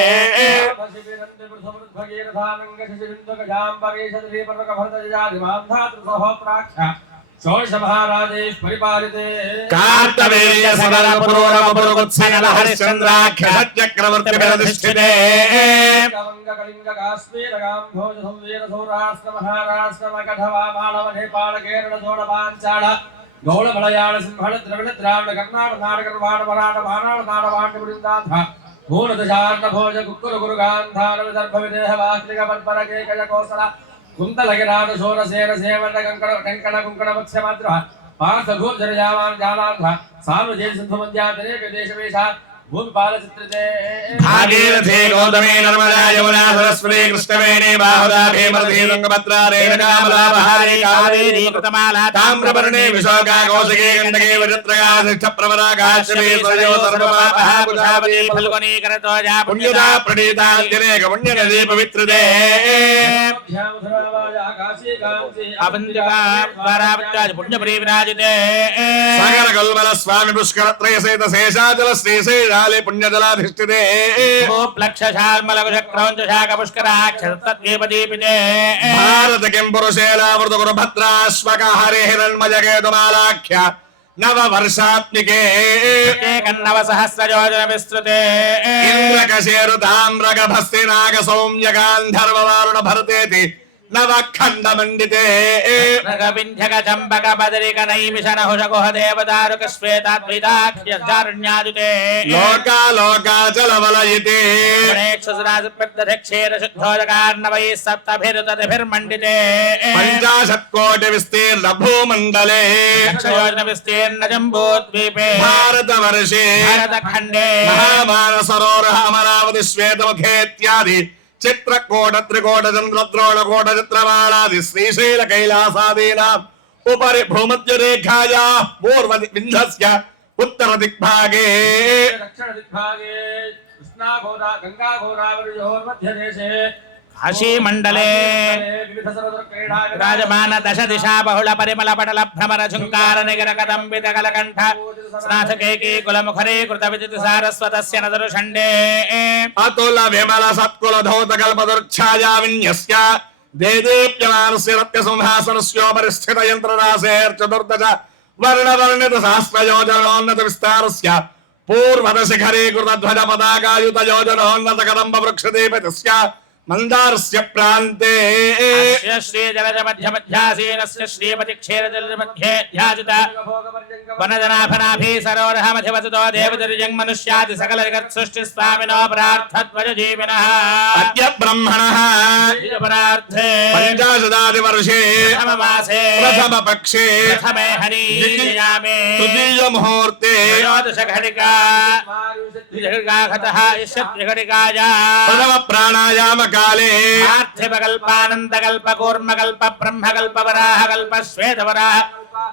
कार्तवीर्य सदर पुरोरम पुरुगुत्सनल हरिश्चंद्राख्य सच्चक्रवर्ति प्रतिष्ठिते कलिंग काश्मीर गाम भोज संवीर सौराष्ट्र महाराष्ट्र मगधवा मालव नेपाल केरल सोड़ पांचाल गौड़ मलयाळ सिंहळ द्रविड़ द्राविड़ कर्नाटक नाटक वाण वराण वाणाळ नाडवाण वृंदाथ भूण दशार्ण भोज कुक्कुर गुरु गांधार विदर्भ विदेह वास्तिक पद्पर केकय कौशल कुंतल गिराज शोर सेन सेवन कंकण कंकण कुंकण मत्स्य मात्र पार्थ भूप जरजावान जालांध सानु जय सिंधु मंद्यातरे विदेश वेशा भूमिपाल चित्रते भागीरथी गौतमी नर्मदा यमुना सरस्वती कृष्णवेणी बाहुदा भीमरथी तुंगभद्रा रेणुका मलाबहारी कावेरी कृतमाला ताम्रपर्णी विशोका कौशिकी गण्डकी वजत्रगा शिष्टप्रवरा काश्यपी सरयो सर्वपापः कुशावती फल्गुनी करतोजा पुण्यदा प्रणीता जनेक पुण्यनदी पवित्रते अवंतिका द्वारावत्याज पुण्यपुरी विराजिते सागर कल्मल स्वामी पुष्कर त्रय सहित शेषाचल श्रीशैल पुण्यजलाधिष्ठिते प्लक्षशाल्मलकुशक्रौञ्चशाक पुष्कराक्षसत्तद्वीपदीपिते भारत किं पुरुषेलावृत गुरु भद्राश्वक हरे हिरण्मजकेतुमालाख्य नव वर्षात्मिके कन्नव सहस्रयोजन विस्तृते इन्द्रकशेरुताम्रगभस्तिनाग सौम्य गान्धर्व वारुण भरतेति नवखंड मंडिते विन्ध्यक चम्पक बदरिक नैमिषण हुषगुह देवदारुक श्वेताद्वैताख्यचारुण्यादिते लोका लोकाचल वलयिते गणेक्षसुरासुप्रदक्षेर शुद्धोदकार्णवैः सप्तभिरुततिभिर्मण्डिते पंचाशत् कोटि विस्तीर्ण भूमण्डले लक्षयोजन विस्तीर्ण जम्बूद्वीपे भारतवर्षे भारतखण्डे महामानसरोवर अमरावती श्वेतमुखेत्यादि चित्रकोट त्रिकोट चंद्रद्रोण कोट चित्रवाणादि श्रीशैल कैलासादीनाम् उपरि भूमध्य रेखाया पूर्व विन्ध्यस्य उत्तर दिग्भागे दक्षिण दिग्भागे कृष्णा गोदा गंगा गोदावरीयोः मध्यदेशे काशी मंडले विराजमान दश दिशा बहुल परिमल पटल भ्रमर झुंकार निगर कदंबित कलकंठ स्नाथकेकी कुलमुखरे कृत विदित सारस्वतस्य नदरु षण्डे अतुल विमल सत्कुल धौत कल्पदुर्छाया विन्यस्य देदीप्यमानस्य रत्न सिंहासनस्योपरि स्थित यन्त्ररासेर्चतुर्दश वर्णवर्णित सहस्रयोजनोन्नत विस्तारस्य पूर्वद शिखरे कृत ध्वज पताकायुत योजनोन्नत कदम्ब वृक्षदीपतस्य मंदारस्य प्रान्ते श्री जलज मध्य मध्यासीनस्य श्रीपति क्षेत्रजल मध्ये ध्याजित वनजनाभनाभि सरोरह मध्यवसतो देवदर्जंग मनुष्यादि सकल जगत् सृष्टि स्वामिनो प्रार्थध्वज जीविनः अद्य ब्रह्मणः परार्थे पंचाशदादि वर्षे प्रथम मासे प्रथम पक्षे प्रथमे हरियामे तृतीय मुहूर्ते त्रयोदश घटिका द्विघटिकाघतः ईशद्विघटिकाया प्रथम प्राणायाम काले पार्थिवकल्पानन्दकल्प कूर्मकल्प ब्रह्मकल्प वराहकल्प श्वेतवराह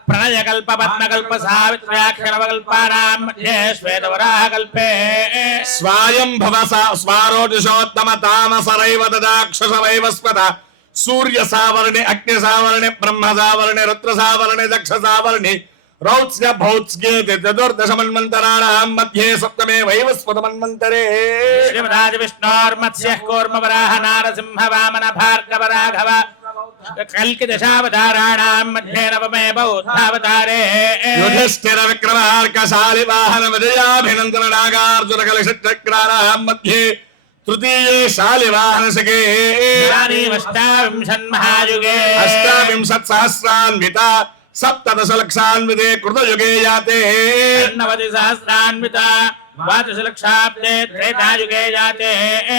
प्रणयकल्प पद्मकल्प सावित्र्याक्षरवकल्पानां मध्ये श्वेतवराहकल्पे स्वायंभव स्वारोजुषोत्तम तामसरैव ददाक्षसवैव स्पद सूर्य सावर्णे अग्नि सावर्णे ब्रह्म सावर्णे रुद्र सावर्णे दक्ष सावर्णे रौत्स्य भौत्स्येति चतुर्दश मन्वन्तराणां मध्ये सप्तमे वैवस्वतमन्वन्तरे श्रीमदाज विष्णोर्मत्स्यः कूर्मवराह नारसिंह वामन भार्गव राघव कल्कि दशावताराणां मध्ये नवमे बौद्धावतारे युधिष्ठिर विक्रमार्क शालिवाहन विजयाभिनन्दन नागार्जुन कलशचक्राणां मध्ये तृतीये शालिवाहन शके अष्टाविंशन्महायुगे 28,000 सप्तदश लक्षान्विते कृतयुगे जाते 90,000 द्वादशलक्षाब्दे त्रेतायुगे जाते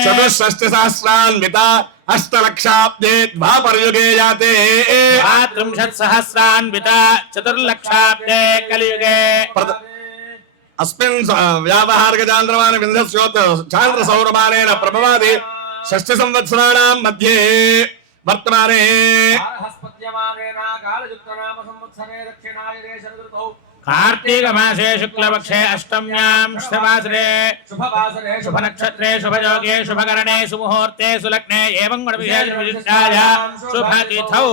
64,000 अष्टलक्षाब्दे द्वापरयुगे जाते 30,000 चतुर्लक्षाब्दे कलियुगे अस्मिन् व्यावहारिक चान्द्रमान विन्ध्यस्योत चान्द्र सौरमानेन प्रभवादि 6 संवत्सराणां मध्ये वर्तमाने हस्पत्यमानेन कालयुक्तनाम संवत्सरे दक्षिणायने शरदृतौ कार्तिक मासे शुक्लपक्षे अष्टम्यां शुभवासरे शुभवासरे शुभनक्षत्रे शुभयोगे शुभकरणे सुमुहूर्ते सुलग्ने एवं गुणविशेषविशिष्टायां शुभतिथौ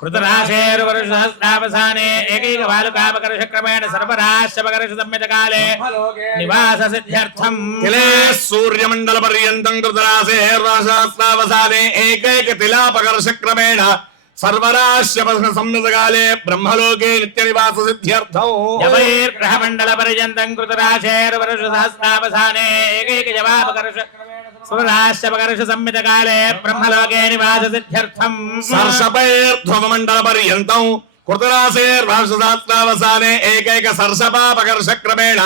कृतराशेर्वर्षसहस्रावसाने एकैकबालुकापकर्षक्रमेण सर्वराश्यपकर्षसंमितकाले निवाससिद्ध्यर्थम् तिले सूर्यमण्डलपर्यन्तं कृतराशेर्वर्षसहस्रावसाने एकैकतिलापकर्षक्रमेण सर्वराश्यपकर्षसंमितकाले ब्रह्मलोके नित्यनिवाससिद्ध्यर्थौ यवैर्ग्रहमण्डलपर्यन्तं कृतराशेर्वर्षसहस्रावसाने एकैकजवापकर्ष सर्वराश्यपकर्षसंमितकाले ब्रह्मलोके निवाससिद्ध्यर्थम् सर्षपैर्ध्रुवमण्डलपर्यन्तं कृतराशेर्वर्षसहस्रावसाने एकैक सर्षपापकर्षक्रमेण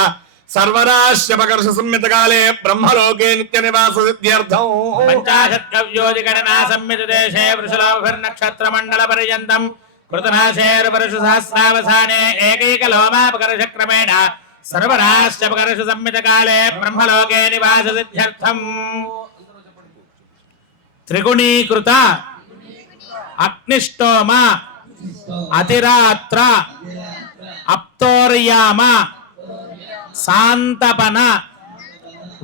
सर्वराश्यपकर्षसंमितकाले ब्रह्मलोके नित्यनिवाससिद्ध्यर्थौ पञ्चाशत्कव्योदिगणना संमितदेशे वृषलोभिर्नक्षत्रमण्डलपर्यन्तं कृतराशेर्वर्षसहस्रावसाने एकैकलोमापकर्षक्रमेण सर्वराश्यपकर्षसंमितकाले ब्रह्मलोके निवाससिद्ध्यर्थम् त्रिगुणीकृत अग्निष्टोम अतिरात्र अप्तोर्याम शांतपन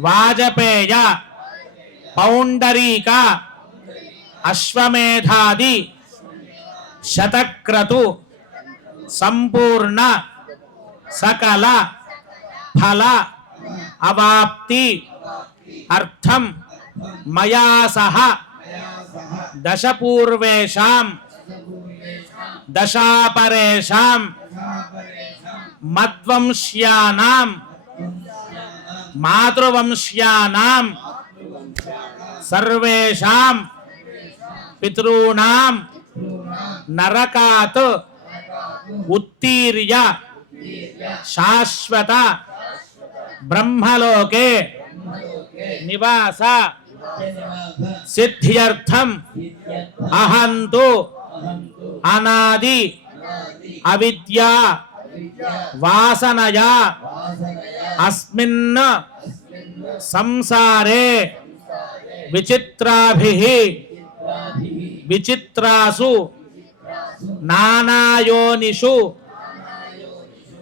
वाजपेय पौंडरीक अश्वमेधादि शतक्रतु संपूर्ण सकल फल अवाप्ति अर्थम मया सह दशपूर्वेषां दशापरेषां मद्वंश्यानां मातृवंश्यानां सर्वेषां पितॄणां नरकात् उत्तीर्य शाश्वत ब्रह्मलोके निवास सिद्ध्यर्थम अहंतु अनादि अविद्या वासनया अस्मिन् संसारे विचित्राभिः विचित्रासु नानायोनिषु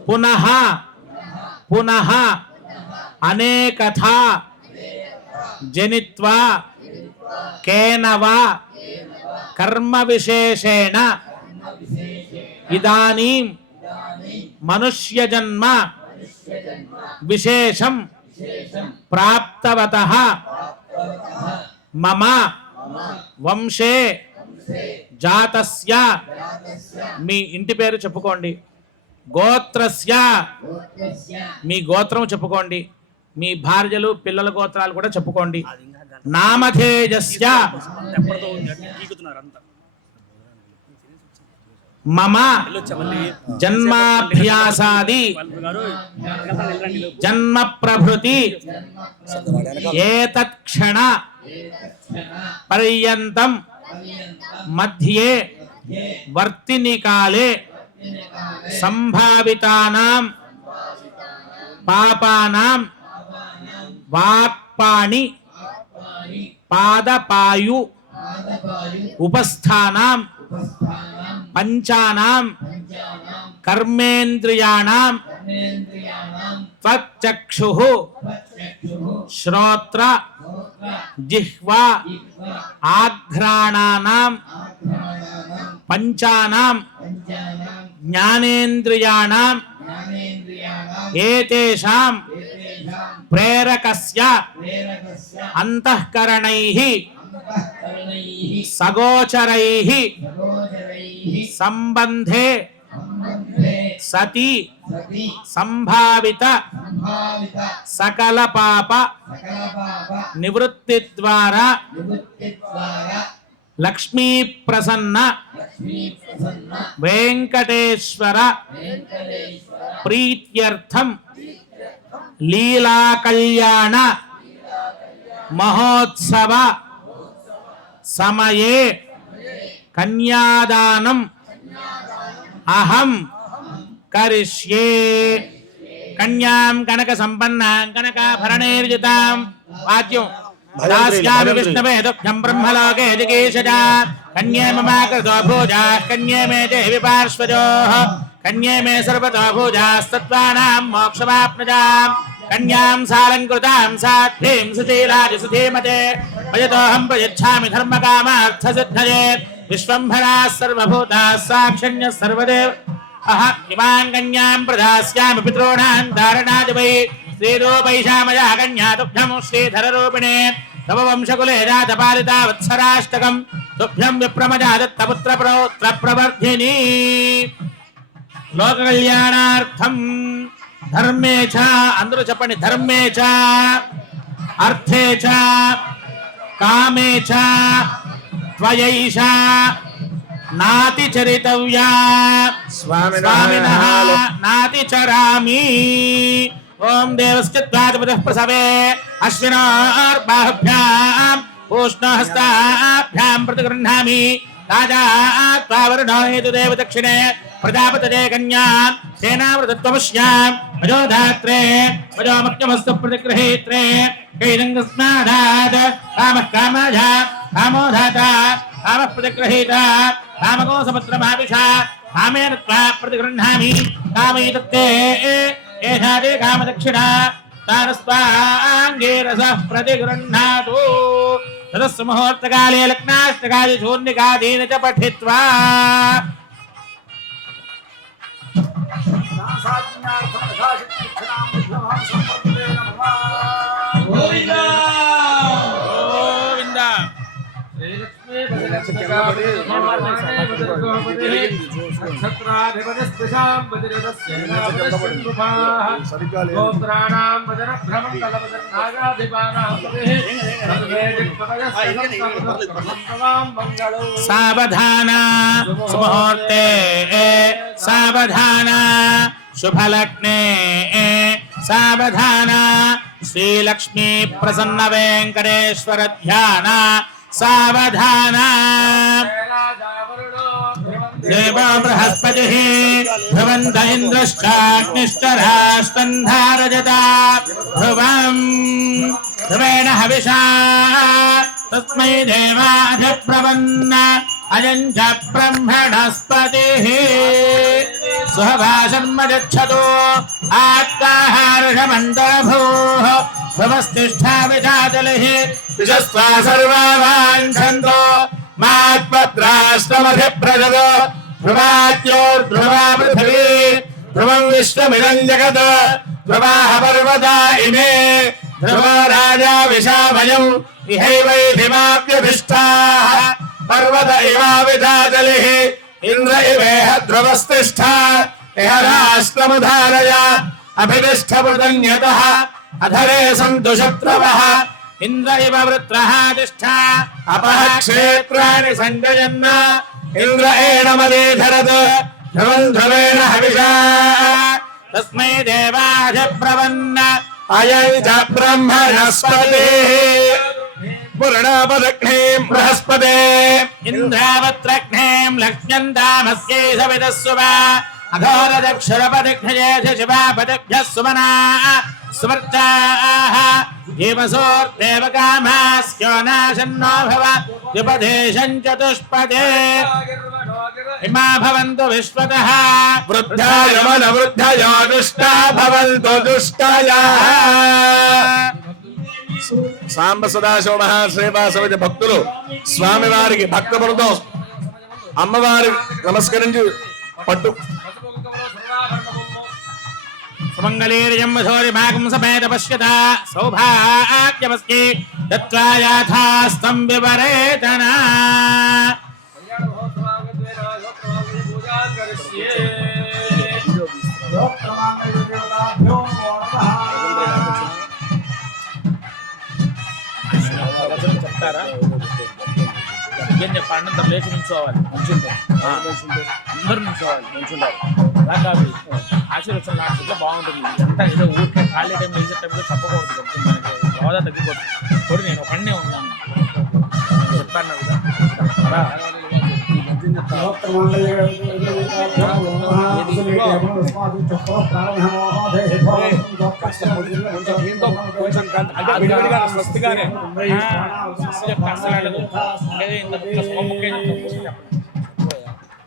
पुनः पुनः अनेकथा जनित्वा केन वा कर्म विशेषेण इदानीं मनुष्य जन्म विशेषं प्राप्तवतः मम వంశే జాతస్య మీ ఇంటి పేరు చెప్పుకోండి, గోత్రస్య మీ గోత్రం చెప్పుకోండి, మీ భార్యలు పిల్లల గోత్రాలు కూడా చెప్పుకోండి. నామధేయస్య మమ జన్మాభ్యాసాది జన్మ ప్రభృతి ఏతత్క్షణ पर्यन्तं मध्ये वर्तिनिकाले संभावितानां पापानां वाक्पाणि पादपायु उपस्थानां पंचानां कर्मेन्द्रियाणां त्वच्चक्षुः श्रोत्र जिह्वा आघ्राणानां పంచానాం జ్ఞానేంద్రియాణం ఏతేషాం ప్రేరకస్య అంతఃకరణైః సగోచరైః సంబంధే సతి సంభావిత సకల పాప నివృత్తి ద్వారా లక్ష్మీ ప్రసన్న వెంకటేశ్వర ప్రీత్యర్థం లీలా కళ్యాణ మహోత్సవ సమయే కన్యాదానం అహం కరిష్యే. కన్యాం కనక సంపన్నాం కనకాభరణైర్యుతాం వాద్యం దాస్యామి విష్ణవే దుఃఖం బ్రహ్మలోకే జిగీషజా కన్యే మమాకృతో భూజాః కన్యే మే దేవి పార్శ్వజోః కన్యే మే సర్వతో భూజాస్తత్వానాం మోక్షమాప్నుజాం కన్యాం సాలంకృతాం సాధ్వీం సుశీలాది సుధీమతే భజతోహం ప్రయచ్ఛామి ధర్మకామార్థసిద్ధయే విశ్వంభరాः సర్వభూతాः సాక్షిణ్యः సర్వదేవ ఇమాం కన్యాం ప్రదాస్యామి పితॄణాం ధారణాదివై శ్రీరూపైషామయా కన్యా తుభ్యం శ్రీధరరూపిణే తవ వంశకులే జాతపాలితా వత్సరాష్టకం తుభ్యం విప్రమజా దత్తపుత్ర ప్రౌత్ర ప్రవర్ధిని. లోక కళ్యాణార్థం ధర్మే చ అందరూ చెప్పండి ధర్మే చ అర్థే చ కామే చ త్వయైష నాతి చరితవ్యా స్వామినః నాతి చరామి. ఓం దేవశ్చిత్వాధిపతిః ప్రసవే అశ్వినోర్బాహుభ్యాం ఊష్ణహస్తాభ్యాం ప్రతిగృహ్ణామి రాజా త్వావరుణో హేతుదేవ దక్షిణే ప్రజాపతయే కన్యాం సేనామృతత్వమస్యాం వజోధాత్రే వజోమఖ్యమస్తు ప్రతిగృహీత్రే కైరంగస్నాదాత్ కామః కామాయ కామోధాత కామః ప్రతిగృహీత కామకోసపత్రమావిష కామేన త్వా ప్రతిగృహ్ణామి కామేతత్తే ఏషాదే కామదక్షిణా తారస్వాంగే రసః ప్రతిగృహ్ణాతు. తదస్సు ముహూర్తకాలే లగ్నాష్టకాలే శూన్యకాదీన చ పఠిత్వా గోవిందా గోవింద. సావధాన సుముహూర్తే సావధాన శుభలగ్నే సావధాన శ్రీలక్ష్మీ ప్రసన్న వెంకటేశ్వర ధ్యాన సావధాన. దేవో బృహస్పతిః ధ్రువంత ఇంద్రశ్చాగ్నిశ్చ రాష్ట్రంధారజతా ధ్రువం ధ్రువేణ హవిషా తస్మై దేవాధిప్రవన్న అయం చ బ్రహ్మణస్పతిః సుహభాషన్మజచ్చతు ఆత్మాహార్షమండలభూః ధ్రువస్తిష్ఠా విధాతలిః విజస్వా సర్వా వాంఛన్తో మాత్పత్రాష్టమధిప్రజదో ధ్రువాద్యోర్ధ్రువా పృథివీ ధ్రువం విశ్వమిదం జగత్ ధ్రువాః పర్వతా ఇమే ధ్రువో రాజా విశామయం ఇహైవైధిమాప్యభిష్టాః పర్వత ఇవావిధాతలిః ఇంద్ర ఇవేహ ధ్రువస్తిష్ఠా ఇహ రాష్ట్రముధారయ అభితిష్ఠపృతన్యతః అధరే సంతు శత్రవః ఇంద్ర ఇవ వృత్రః తిష్ఠా అపః క్షేత్రాణి సంజయన్న ఇంద్ర ఏణమదేధరత్ ధ్రువం ధ్రువేణ హవిషా తస్మై దేవాధిప్రవన్న అయం చ బ్రహ్మణస్పతిః పురణాపదగ్నేం బృహస్పతే ఇంద్రావత్రగ్నేం లక్ష్మ్యంతామస్యై సవితస్సువ అఘోరదక్షరపదిఘ్నయే శివాపదిభ్యः సుమనా సువర్చాః జీవసోర్దేవకామాస్యో నాశన్నో భవ ద్విపదేశం చతుష్పదే ఇమా భవంతు విశ్వతః వృద్ధాయమన వృద్ధయో దుష్టా భవంతు దుష్టయః. సాంబ సదాశివ మహాశ్రీవాసవిధి భక్తులు స్వామివారికి భక్త బృందం అమ్మవారి నమస్కరించి పట్టు సుమంగళీర్యం వధోరి భాగం సమేత పశ్యత సౌభాగ్యమస్తి దత్వా యాథాస్తం వివరేతనా చెప్తారా ఏం చెప్పండి అందరు లేచి నుంచోవాలి అందరూ నుంచోవాలి అలాగే ఆశీర్వచన లాంటి బాగుంటుంది అంతా ఏదో ఊరికే ఖాళీ టైంలో ఈజీ టైంలో చెప్పకూడదు మనకి హోదా తగ్గిపోతుంది కూడా నేను ఒకనే ఉన్నాను చెప్పాను కదా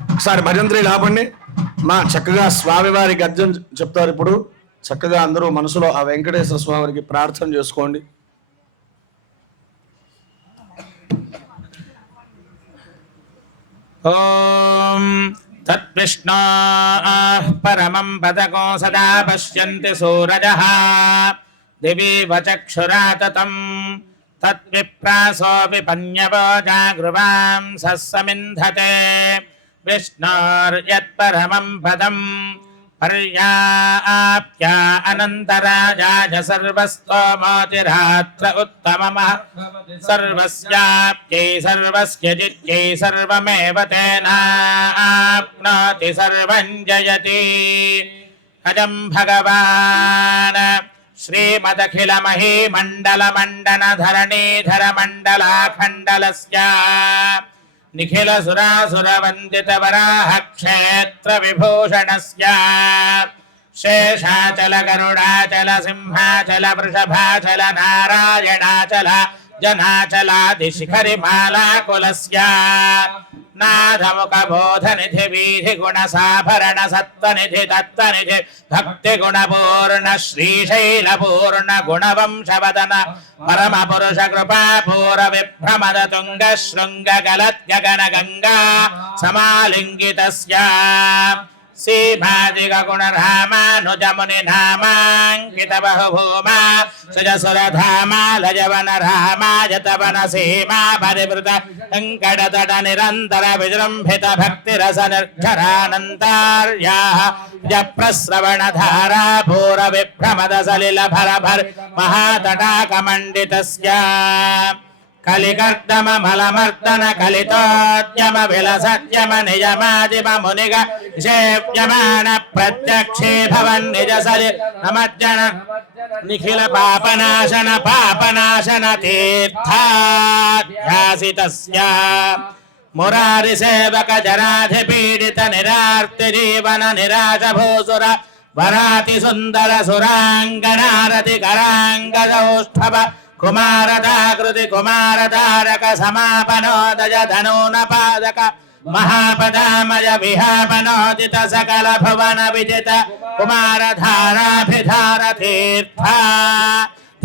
ఒకసారి భజంత్రి లాపండి మా చక్కగా స్వామివారి గర్జన చెప్తారు. ఇప్పుడు చక్కగా అందరూ మనసులో ఆ వెంకటేశ్వర స్వామికి ప్రార్థన చేసుకోండి. ఓం తద్విష్ణో పరమం పదకో సదా పశ్యంతి సూరజః దివీవ చక్షురాతతం తద్విప్రాసోపి పన్యవో జాగృవాం సస్సమింధతే విష్ణోర్యత్పరమం పదం పర్యాప్య అనంతరాజాజ సర్వస్తోమోతిరాత్ర ఉత్తమమః సర్వస్యాప్యై సర్వస్య జిత్యై సర్వమేవ తేనాప్నోతి సర్వం జయతి. అజం భగవాన్ శ్రీమదఖిల మహీమండల మండన ధరణీధర మండలాఖండలస్య నిఖిల సురాసుర వందిత వరాహ క్షేత్ర విభూషణస్య శేషాచల గరుడాచల సింహాచల వృషభాచల నారాయణాచల జనాచలాది శిఖరి మాలాకులస్య నాథముఖ బోధనిధి వీధి గుణ సాభరణ సత్వనిధి తత్వనిధి భక్తి గుణపూర్ణ శ్రీశైల పూర్ణ గుణవంశవదన పరమ పురుష కృపాపూర విభ్రమద తుంగ శృంగ గలత్యగన గంగా సమాలింగితస్య సీమాదిగ గుణ రామానుజముని నామాంకిత బహుభూమా సుజసురధామా లజవన రామా జతవన సీమా పరివృత వెంకటతట నిరంతర విజృంభిత భక్తి రస నిర్జరానంతార్యా ప్రశ్రవణ ధారా భూర విభ్రమద సలిల భర భర్ మహాతటాకమండితస్య కలికర్దమ మలమర్దన కలితోద్యమ విలసద్యమ నిజమాదిమ మునిగ సేవ్యమాన ప్రత్యక్షే భవన్ నిజ సరి నమజ్జన నిఖిల పాపనాశన పాపనాశన తీర్థాధ్యాసితస్య మురారి సేవక జనాధి పీడిత నిరార్తి జీవన నిరాశ భూసుర వరాతి సుందర సురాంగనారతి కరాంగ సౌష్ఠవ కుమారదాకృతి కుమారతారక సమాపనోదయ ధనూనపాదక మహాపదామయ విహాపనోదిత సకల భువన విజిత కుమారధారాభిధార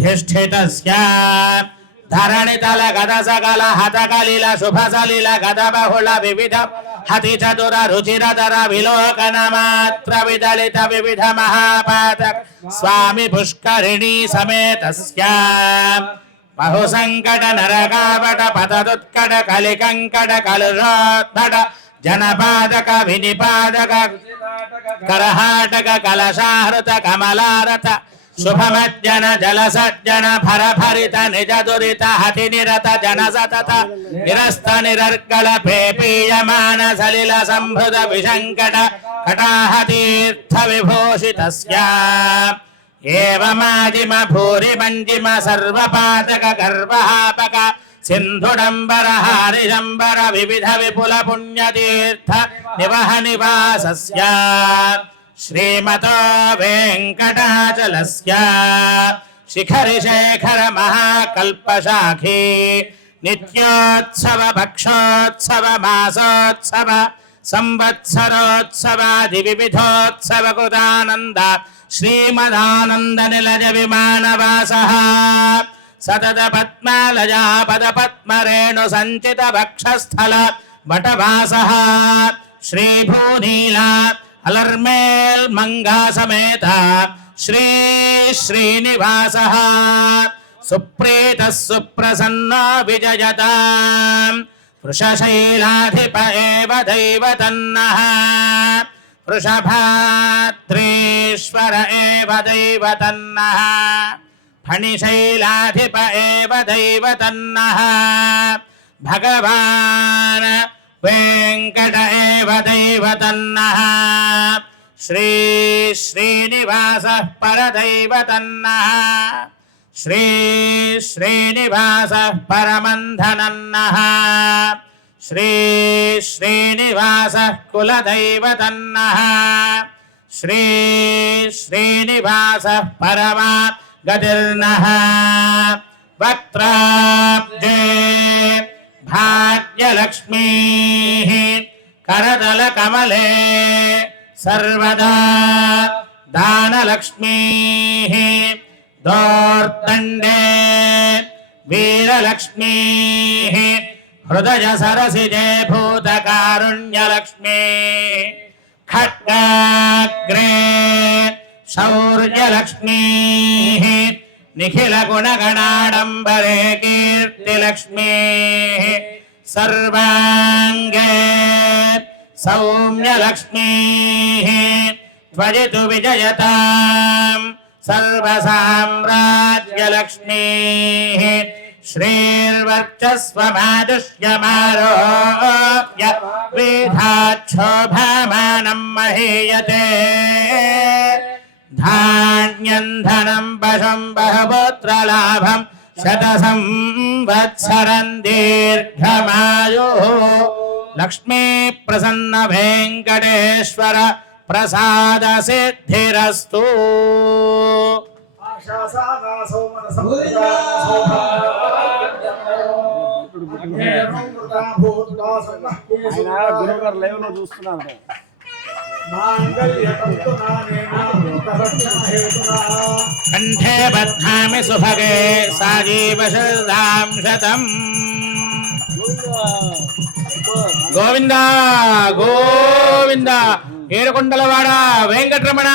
తీర్థాధిష్ఠితస్య ధరణితల గద సకల హతకలిల శుభ సలిల గద బహుళ వివిధ హతి చతుర రుచిరతర విలోకన మాత్ర విదలిత వివిధ మహాపాతక స్వామి పుష్కరిణీ సమేతస్య బహు సంకట నరకాపట పతదుత్కట కలికంకట కలుషోద్భట జనపాదక వినిపాదక కరహాటక కలశాహృత కమలారత శుభమజ్జన జల సజ్జన భర భరిత నిజ దురిత హతి నిరత జన సతత నిరస్త నిరర్గళ పేపీయమాన సలిల సంభృత విశంకట కటాహ తీర్థ విభూషితస్య ఏవమాదిమ భూరి మంజిమ సర్వపాతక గర్వహాపక సింధుడంబర హారిజంబర వివిధ విపుల పుణ్యతీర్థ నివహ నివాసస్య శ్రీమతో వెంకటాచలస్య శిఖరి శేఖర మహాకల్పశాఖీ నిత్యోత్సవ భక్షోత్సవ మాసోత్సవ సంవత్సరోత్సవాది వివిధోత్సవ కృతానంద శ్రీమదానంద నిలయ విమానవాసః సతత పద్మాలయా పద పద్మరేణు సంచిత భక్షస్థల वटवासः श्रीभूनीला अलर्मेल मंगा समेत श्री श्रीनिवासः सुप्रीतः सुप्रसन्नो विजयता वृषशैलाधिप एव दैवतन्नः वृषभाद्रीश्वर एव दैवतन्नः फणिशैलाधिप एव दैवतन्नः भगवान् वेंकट एव दैवतन्नः श्री श्रीनिवासः परदैवतन्नः श्री श्रीनिवासः परमन्धनन्नः श्री श्रीनिवासः कुलदैवतन्नः श्री श्रीनिवासः परमा गतिर्नः वक्त्राब्जे भाग्यलक्ष्मीः करतलकमले सर्वदा दानलक्ष्मीः दोर्दण्डे वीरलक्ष्मीः हृदय सरसिजे भूतकारुण्यलक्ष्मीः खड्गाग्रे शौर्यलक्ष्मीः निखिल गुणगणाडम्बरे कीर्तिलक्ष्मीः सर्वाङ्गे सौम्यलक्ष्मीः त्वजितु विजयताम् सर्वसाम्राज्यलक्ष्मीः श्रीर्वर्चस्वमादुष्यमारोप्य वेधाच्छोभामानं महीयते धान्यं धनं पशुं बहुपुत्रलाभं शतसंवत्सरं दीर्घमायुः लक्ष्मी प्रसन्न वेंकटेश्वर प्रसाद सिद्धिरस्तु। గురుగారు లైవ్ లో చూస్తున్నాను. कंठे बध्नामि सुभगे साजीव शरदां शतम्। गोविंद गोविंद ఏడుకొండలవాడ వెంకటరమణ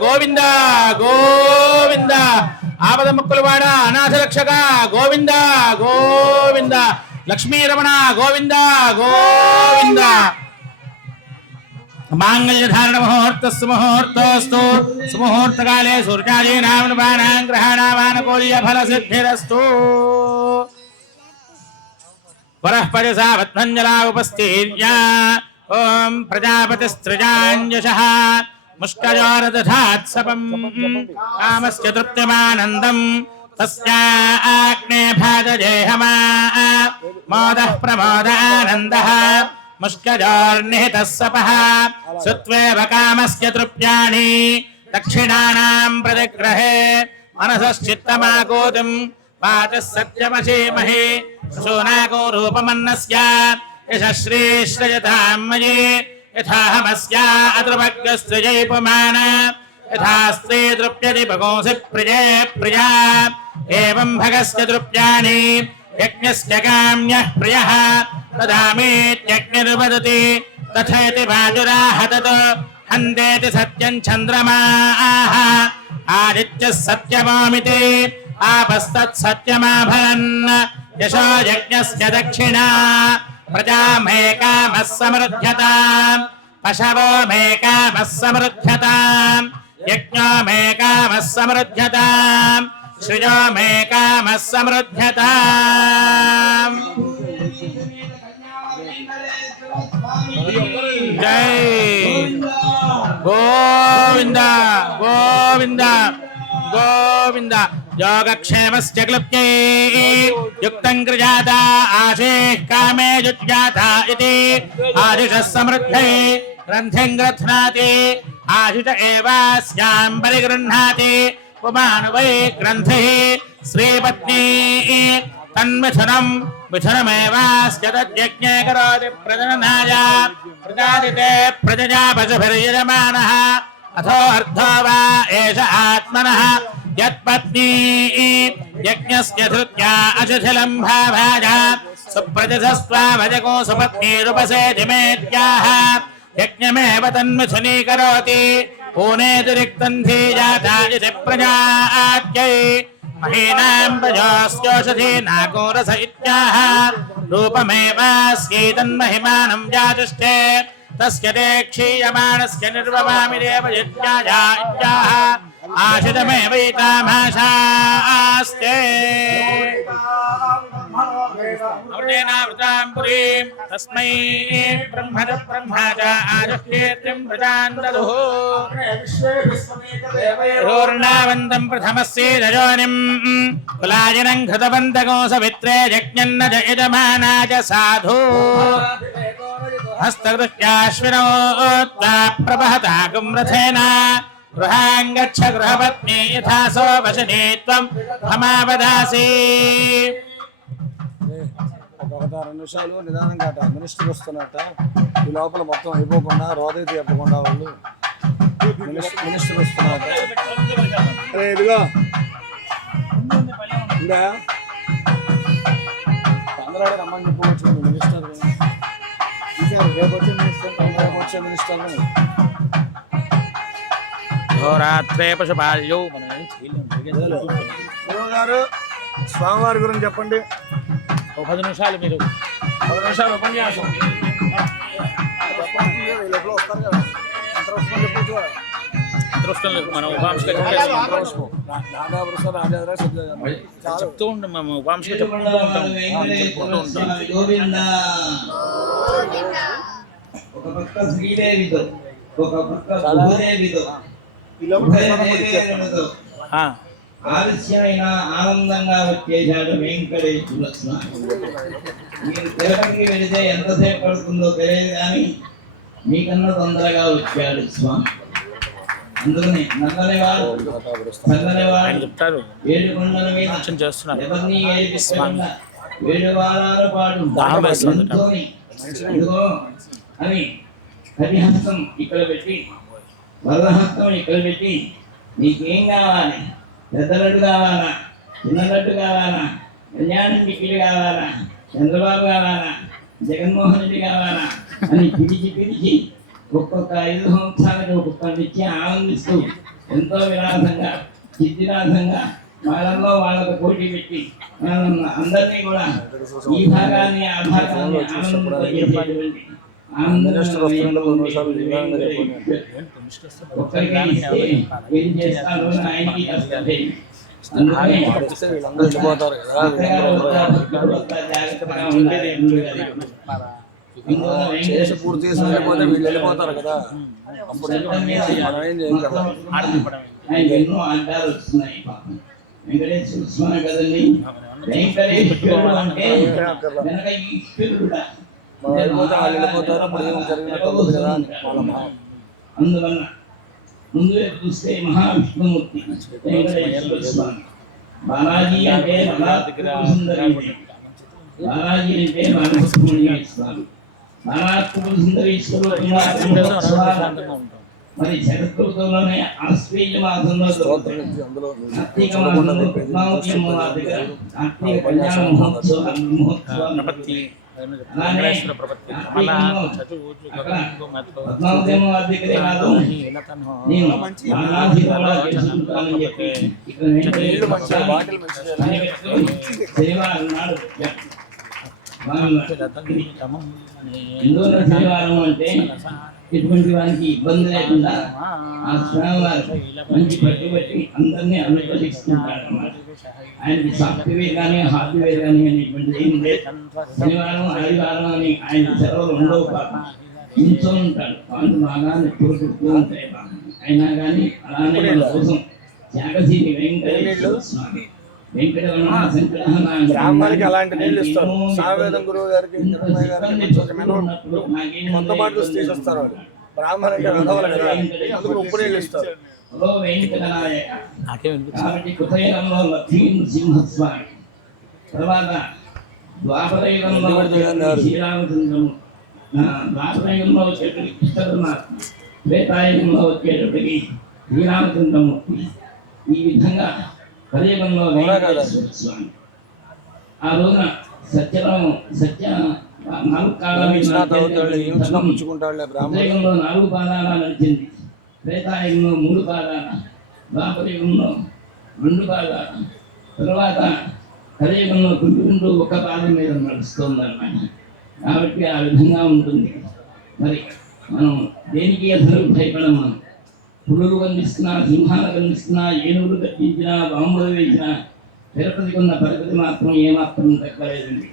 గోవింద గోవింద ఆపద ముక్కులవాడ అనాథరక్షక గోవింద గోవింద లక్ష్మీరమణ గోవింద గోవింద मांगल्यधारण मुहूर्तस्य मुहूर्तोऽस्तु सुमुहूर्तकाले सूर्यादीनां नवानां ग्रहाणामानुकूल्य फलसिद्धिरस्तु। वरः परिसा वत्मञ्जला उपस्थीर्य ओम प्रजापतिस्त्रिजाञ्जशः मुष्कजोरदधात्सपम् कामस्य तृप्तिमानन्दम् तस्याग्ने भादजेहमा मोदः प्रमोदानन्दः मुष्कजोर्निहितः सपः सुत्वेव कामस्य तृप्याणि दक्षिणानां प्रतिग्रहे मनसश्चित्तमाकोतिम् वाचः सत्यमशीमहि सूनाको रूपमन्नस्य यशश्रीश्रयतां मयि यथाहमस्या अतृभग्यस्त्रिजैपुमान यथा स्त्री तृप्यति भगोंसि प्रिये प्रिया एवं भगस्य तृप्याणि यज्ञस्य काम्यः प्रियः तदामीत्यग्निर्वदति तथेति वाजुराहतत् हन्तेति सत्यं चन्द्रमाः आदित्यः सत्यमामिति आपस्तत्सत्यमाभरन् यशो यज्ञस्य दक्षिणा प्रजा मे कामः समृद्ध्यताम् पशवो मे कामः समृद्ध्यताम् यज्ञो मे कामः समृद्ध्यताम् श्रियो मे कामः समृद्ध्यताम्। जय गोविंद गोविंद गोविंद योगक्षेमस्य क्लुप्त्यै युक्तं कृजाता आशेः कामे युज्याता इति आदिशः समृद्धै ग्रन्थिं ग्रथ्नाति आशिष एवास्यां परिगृह्णाति पुमान् वै ग्रन्थिः श्रीपत्नी तन्मिथुनं मिथुनमेवास्य तद्यज्ञे करोति प्रजननाय प्रजादिते प्रजया पशुभिर्यजमानः अथो अर्धो वा एष आत्मनः యత్పత్నీ యజ్ఞస్య ధృత్యా అశిథిలం భావాజ సుప్రజసస్వాభజకో సుపత్నీరుపసేతి మేత్యాహ యజ్ఞమేవ తన్మిథునీకరోతి పూనేతిరిక్తం ధీజాతాయతి ప్రజాత్యై మహీనాం ప్రజోస్యోషధీనాగోరస ఇత్యాహ రూపమేవాస్యైతన్మహిమానం జాతిష్ఠే తస్య తే క్షీయమాణస్య నిర్వవామి దేవయజ్ఞాయా ఇత్యాహ ఆశితమేవైతామాశాస్తే అమృతేనామృతాం పురీం తస్మై బ్రహ్మజ బ్రహ్మాజ ఆజహ్యేత్యం ప్రజాన్ దదుః ూర్ణావంతం ప్రథమస్యేదయోనిం కులాజినం ఘృతవంతకో సవిత్రే యజ్ఞన్న చ యజమానాయ సాధు హస్తగృహ్యాశ్వినో ప్రవహతాగం రథేన గృహాంగచ్చ గృహపత్ని యథాసో వశనే త్వం హమావదాసి. ఒక 6 నిమిషాలు నిదానంగా మినిస్టర్ వస్తున్నట్ట ఈ లోపల మొత్తం అయిపోకుండా రోదే తీయకుండా వాళ్ళు మినిస్టర్ వస్తున్నట్ట. ఇదిగో ఇందా చంద్రాడు రమ్మని చెప్పవచ్చు మినిస్టర్ రేపు వచ్చే మినిస్టర్ ఘోరాత్రే పశుపాల్యో గారు స్వామివారి గురించి చెప్పండి. 10 నిమిషాలు మీరు 10 నిమిషాలు ఉపన్యాసం వస్తారు కదా అదృష్టం లేదు మనం చెప్తూ ఉంటాం మేము ఉపాంశగా చెప్పుకుంటూ ఉంటాం ఒక పక్క శ్రీదేవితో ఒక పక్క భూదేవితో ఉభయదేవేరులతో ఆలస్యమైన ఆనందంగా వచ్చేశాడు వెంకటేశ్వర స్వామి. మీరు తిరుపతికి వెళితే ఎంతసేపు పడుతుందో తెలియదు కానీ మీకన్నా తొందరగా వచ్చాడు స్వామి. అందుకని నల్లనివాడు చల్లనివాడు ఏడుకొండల మీద ఎవరిని ఏడిపించకుండా 7 వారాల పాటు ఇదిగో అని హరిహస్తం ఇక్కడ పెట్టి వరదహస్తం ఇక్కడ పెట్టి నీకేం కావాలి, పెద్దలడ్డు కావాలా, చిన్నలడ్డు కావాలా, కళ్యాణం టికెట్ కావాలా, చంద్రబాబు కావాలా, జగన్మోహన్ రెడ్డి కావాలా అని పిలిచి ఒక్కొక్క 5 సంవత్సరాలకు ఒక్కొక్కరిని ఇచ్చి ఆనందిస్తూ ఎంతో విలాసంగా సిద్ధిరాసంగా వాళ్ళలో వాళ్ళకు పోటీ పెట్టి అందరినీ కూడా ఈ భాగాన్ని ఆ భాగాన్ని ఆనందింపజేసేటువంటి ఒక్కరికి ఇస్తే ఏం చేస్తారో ఆయనకి కష్టమే. వెళ్ళిపోతారు కదా చేసి పూర్తి చేసి వెళ్ళిపోతే వీళ్ళు వెళ్ళిపోతారు కదా అప్పుడు మనం ఏం చేయగలం. ఎన్నో అడ్డాలు వస్తున్నాయి. వెంకటేశ్వర స్వామి కదండి, వెంకటేశ్వరుడు అంటే వెనక ఈశ్వరుడు వెళ్ళిపోతారు అప్పుడు ఏం జరిగినట్టు కదా అని వాళ్ళ భావం. అందువల్ల ముందు చూస్తే మహావిష్ణుమూర్తి వెంకటేశ్వర స్వామి. బాలాజీ అంటే బాలాజీ అంటే బాలసుబ్రహ్మణ్య స్వామి. బాలాత్మక సుందరీశ్వరుడు మరి శరత్తులోనే ఆశ్వేయ మాసంలో కార్తీక మాసంలో పద్మావతి అమ్మవారి దగ్గర కార్తీక కళ్యాణ మహోత్సవాలు పద్మావతి అమ్మవారి దగ్గరే కాదు నేను బాలాజీ కూడా చేసుకుంటానని చెప్పి ఇక్కడ శనివారం నాడు ఎందువల్ల శనివారం అంటే ఎటువంటి వారికి ఇబ్బంది లేకుండా ఆ స్వామివారు మంచి పట్టుబట్టి అందరినీ అనుగ్రహిస్తుంటాడు అన్నమాట. ఆయనకి సాఫ్ట్వేర్ కానీ హార్డ్వేర్ కానీ అనేటువంటిది ఏం లేదు. శనివారం ఆదివారం అని ఆయన సెలవులు ఉండవు పాపం, ఇంట్లో ఉంటాడు. వాళ్ళు బాగా నెప్పుడు కుడుతూ ఉంటాయి పాపం. అయినా కానీ అలానే మన కోసం త్యాగశీలి వెంకటేశ్వర స్వామి గ్రామానికి అలాంటి నీళ్ళు ఇస్తారు. సావేదం గురువు గారికి కొంత బాటలు తీసేస్తారు వాళ్ళు. బ్రాహ్మణులకి వెదవలు కదా అందుకు ఉప్పు నీళ్ళు ఇస్తారు. తర్వాత ద్వాపరయుగంలో శ్రీరామచంద్రము, ద్వాపరయుగంలో వచ్చేటప్పటికి కృష్ణ పరమాత్మ, త్రేతాయుగంలో వచ్చేటప్పటికి శ్రీరామచంద్రమూర్తి, ఈ విధంగా కలియుగంలో వెంకటేశ్వర స్వామి ఆ రోజున సత్య 4 కాలాలు పుచ్చుకుంటాడులే బ్రాహ్మణుడు. కలియుగంలో 4 పాదాల నడిచింది, త్రేతాయుగంలో 3 పాదాల, ద్వాపరయుగంలో 2 పాదాల, తర్వాత కలియుగంలో కుంటుకుంటూ 1 పాదం మీద నడుస్తుందన్నమాట. కాబట్టి ఆ విధంగా ఉంటుంది. మరి మనం దేనికి అసలు భయపడం? మనం పులులు బంధిస్తున్నా, సింహాలు బంధిస్తున్నా, ఏనుగులు కట్టించినా, బాంబులు వేసినా తిరుపతికి ఉన్న పరిస్థితి మాత్రం ఏమాత్రం తగ్గలేదండి.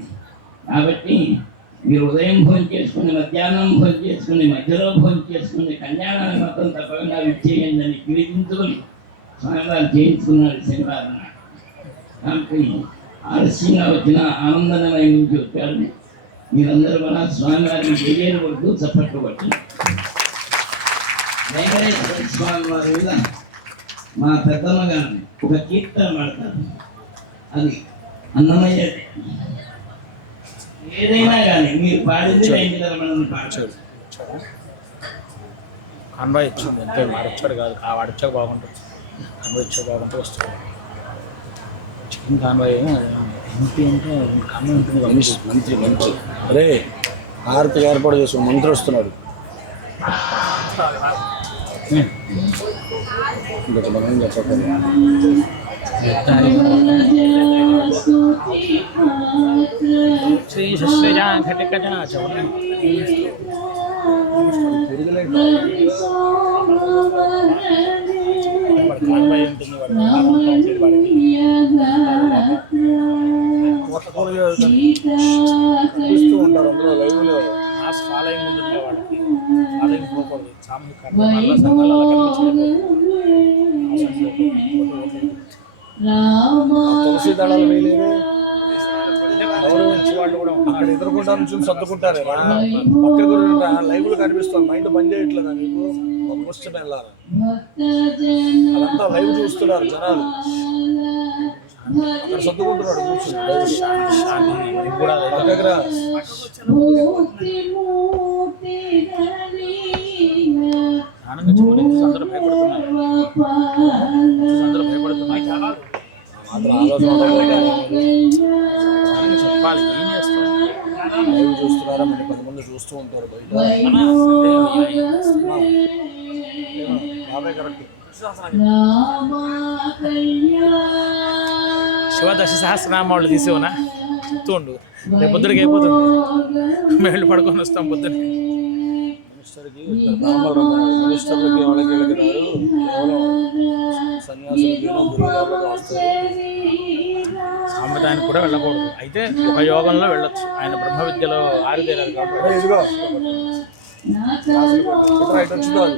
కాబట్టి మీరు ఉదయం భోజనం చేసుకుని, మధ్యాహ్నం భోజనం చేసుకుని, మధ్యలో భోజనం చేసుకుని, కళ్యాణాన్ని మాత్రం తప్పకుండా విచ్చేయండి అని కీర్తించుకొని స్వామివారు చేయించుకున్నారు శనివారం. కాబట్టి ఆలస్యంగా వచ్చిన ఆనందమయం నుంచి వచ్చారు. మీరందరూ కూడా స్వామివారిని జయజేరు కొడుతూ చప్పట్లు పట్టి వెంకటేశ్వర స్వామి వారి మీద మా పెద్దమ్మ గారు ఒక కీర్తన పాడతారు. అది అన్నమయ్య. ఏదైనా కానీ మీరు పాడింది వెంకటరమణని పాడతారు. కాన్వాయ్ ఇచ్చింది అంతే, వాడొచ్చాడు కాదు, వాడు వచ్చాక బాగుంటుంది. కాన్వాయ్ వచ్చాక బాగుంటే వస్తుంది. చికెన్ కాన్వాయ్ ఎంపీ అంటే కాన్వాయ్ ఉంటుంది. మంత్రి అరే హారతి ఏర్పాటు చేసి మంత్రి వస్తున్నాడు. ఇంకా మనం చెప్పండి. శ్రీ శ్రీజా ఘటికజ కాన్వాయ్ ఉంటుంది. చూస్తూ ఉంటారు అందులో లైవ్లో. మాస్ ఫాలోయింగ్ ఉంటుంది వాళ్ళకి. ఫాలోయింగ్ పోకూడదు. సామూహిక సంఘాలు తులసి దళాలు వేయలేదు. గౌరవించి వాళ్ళు కూడా అక్కడ ఎదుర్కొంటా నుంచి సర్దుకుంటారు. పక్కన లైవ్లు కనిపిస్తాం. మైండ్ బంద్ చేయట్లేదా మీకు? ముష్టం వెళ్ళాలి. అదంతా లైవ్ చూస్తున్నారు జనాలు. అక్కడ సర్దుకుంటున్నాడు కూర్చుని కూడా దగ్గర. ఆనందంగా చెప్పుకుని అందరూ భయపడుతున్నారు. మాత్రం ఆలోచన చెప్పాలి. ఏం చేస్తాం? లైవ్ చూస్తున్నారా? మరి 10 మంది చూస్తూ ఉంటారు బయట. బాబాయ్ కరెక్ట్. శివదశ సహస్రనామాలు తీసేవనా చెప్తూ ఉండు. రేపు పొద్దుడికి అయిపోతుంది. మేము పడుకొని వస్తాం పొద్దున్న. మినిస్టర్కి మినిస్టర్లకి వాళ్ళకి వెళ్ళకి రారు. కేవలం సన్యాసులకి గురువులకు వస్తారు. సాంప్రదాయానికి కూడా వెళ్ళకూడదు. అయితే ఒక యోగంలో వెళ్ళొచ్చు. ఆయన బ్రహ్మ విద్యలో ఆరితేరారు కాబట్టి. ఇదిగో ఇటు వచ్చిందో అది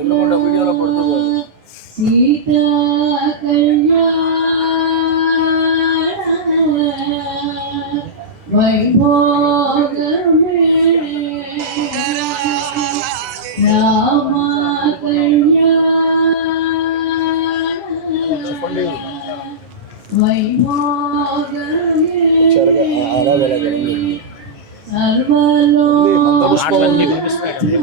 ఎదురుకుండా వీడియోలో పడుతుంది. చెప్పండి. మాటలన్నీ వినిపిస్తున్నాయి కదా.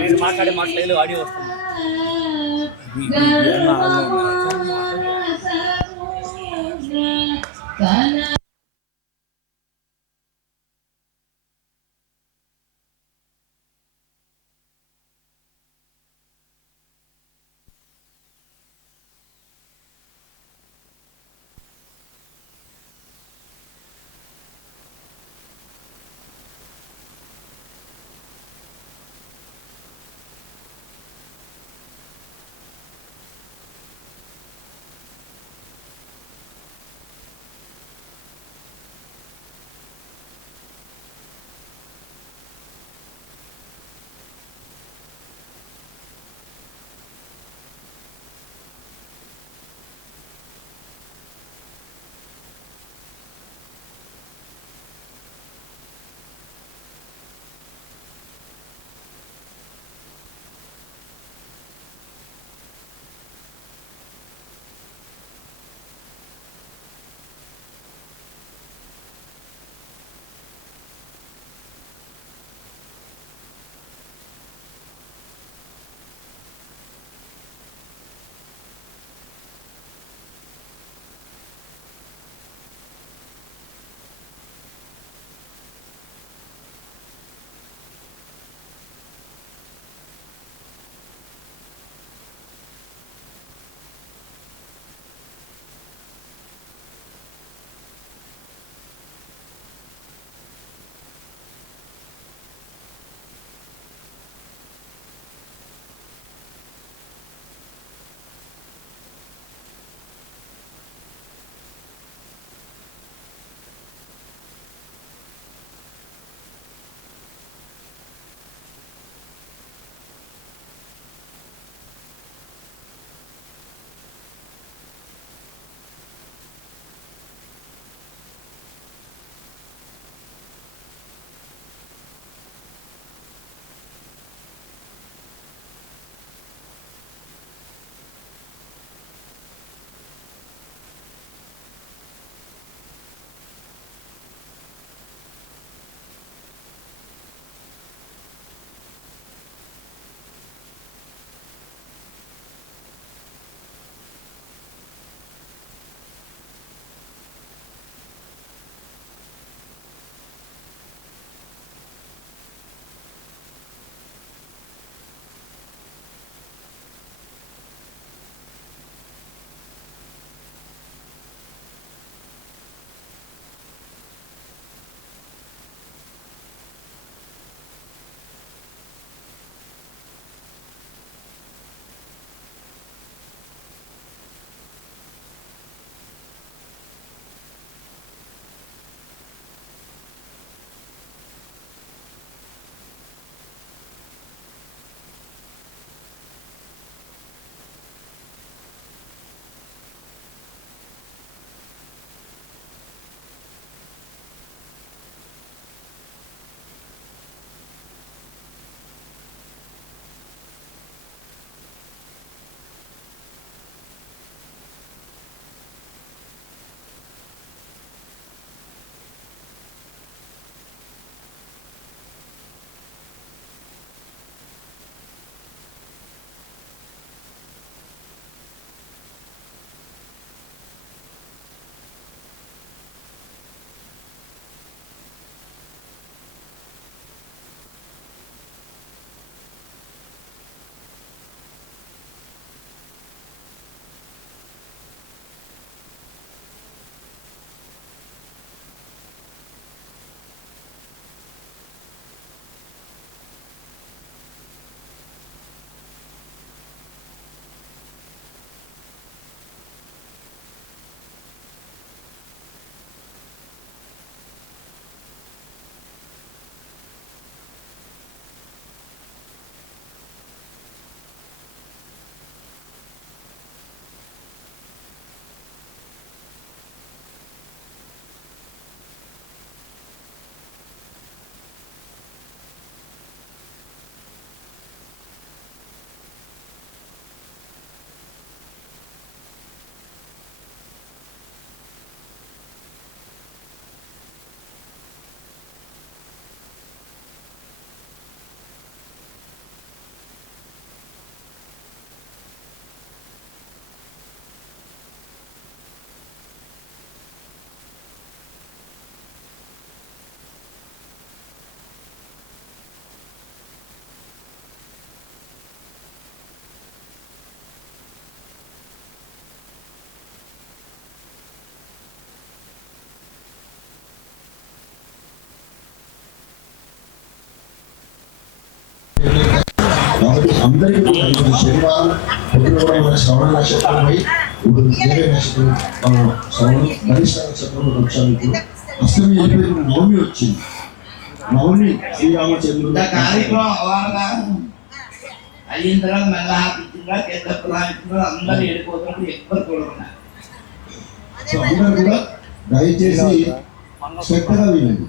మీరు మాట్లాడే మాటలు ఆడియో వస్తుంది. అందరికీ కూడా ఈరోజు శనివారం పొద్దున కూడా మన శ్రవణ నక్షత్రం పోయి ఇప్పుడు వేరే నక్షత్రం శ్రవణం గరిష్ట నక్షత్రం వచ్చాము. ఇప్పుడు అష్టమి వెళ్ళిపోయి నవమి వచ్చింది. నవమి శ్రీరామచంద్రుడు కార్యక్రమం అవ్వాలగా అయిన తర్వాత మళ్ళా పిచ్చిందా కేంద్ర అందరూ వెళ్ళిపోతున్నప్పుడు ఎవ్వరు కూడా ఉన్నారు. సో అందరూ కూడా దయచేసి శ్రద్ధగా వినండి.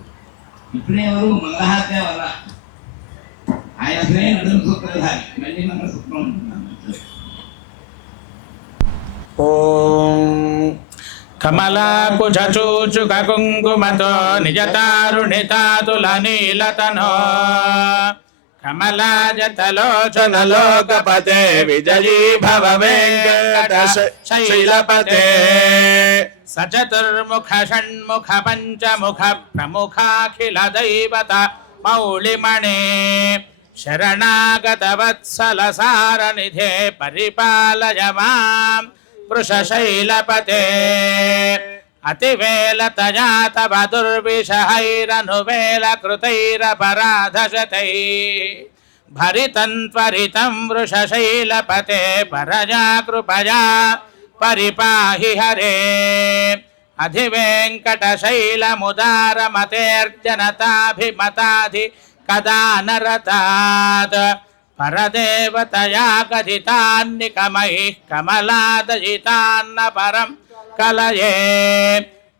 ఇప్పుడే ఎవరు మంగళహారతే వల్ల ఆయన అసలే నడుము సూత్రధారి మళ్ళీ మంగళసూత్రం ఓం కమలాకుచూచుక కుంకుమతో నిజతారుణితాతుల నీలతనో కమలాజతలోచనలోకపతే విజయీ భవ వెంకట శైలపతే సచతుర్ముఖ షణ్ముఖ పంచముఖ ప్రముఖాఖిల దైవత మౌళిమణే శరణాగత వత్సల సారనిధే పరిపాలయ మాం వృషశైలపతే అతివేలతయా తవ దుర్విషహైరనువేల కృతైరపరాధశతై భరితం త్వరితం వృషశైలపతే పరజా కృపయా పరిపాహి హరే అధివేంకటశైలముదారమతేర్జనతాభిమతాధి కదా నరతాత్ పరదేవతయా కథితాన్నికమైః కమలాదజితాన్న పరం కలయే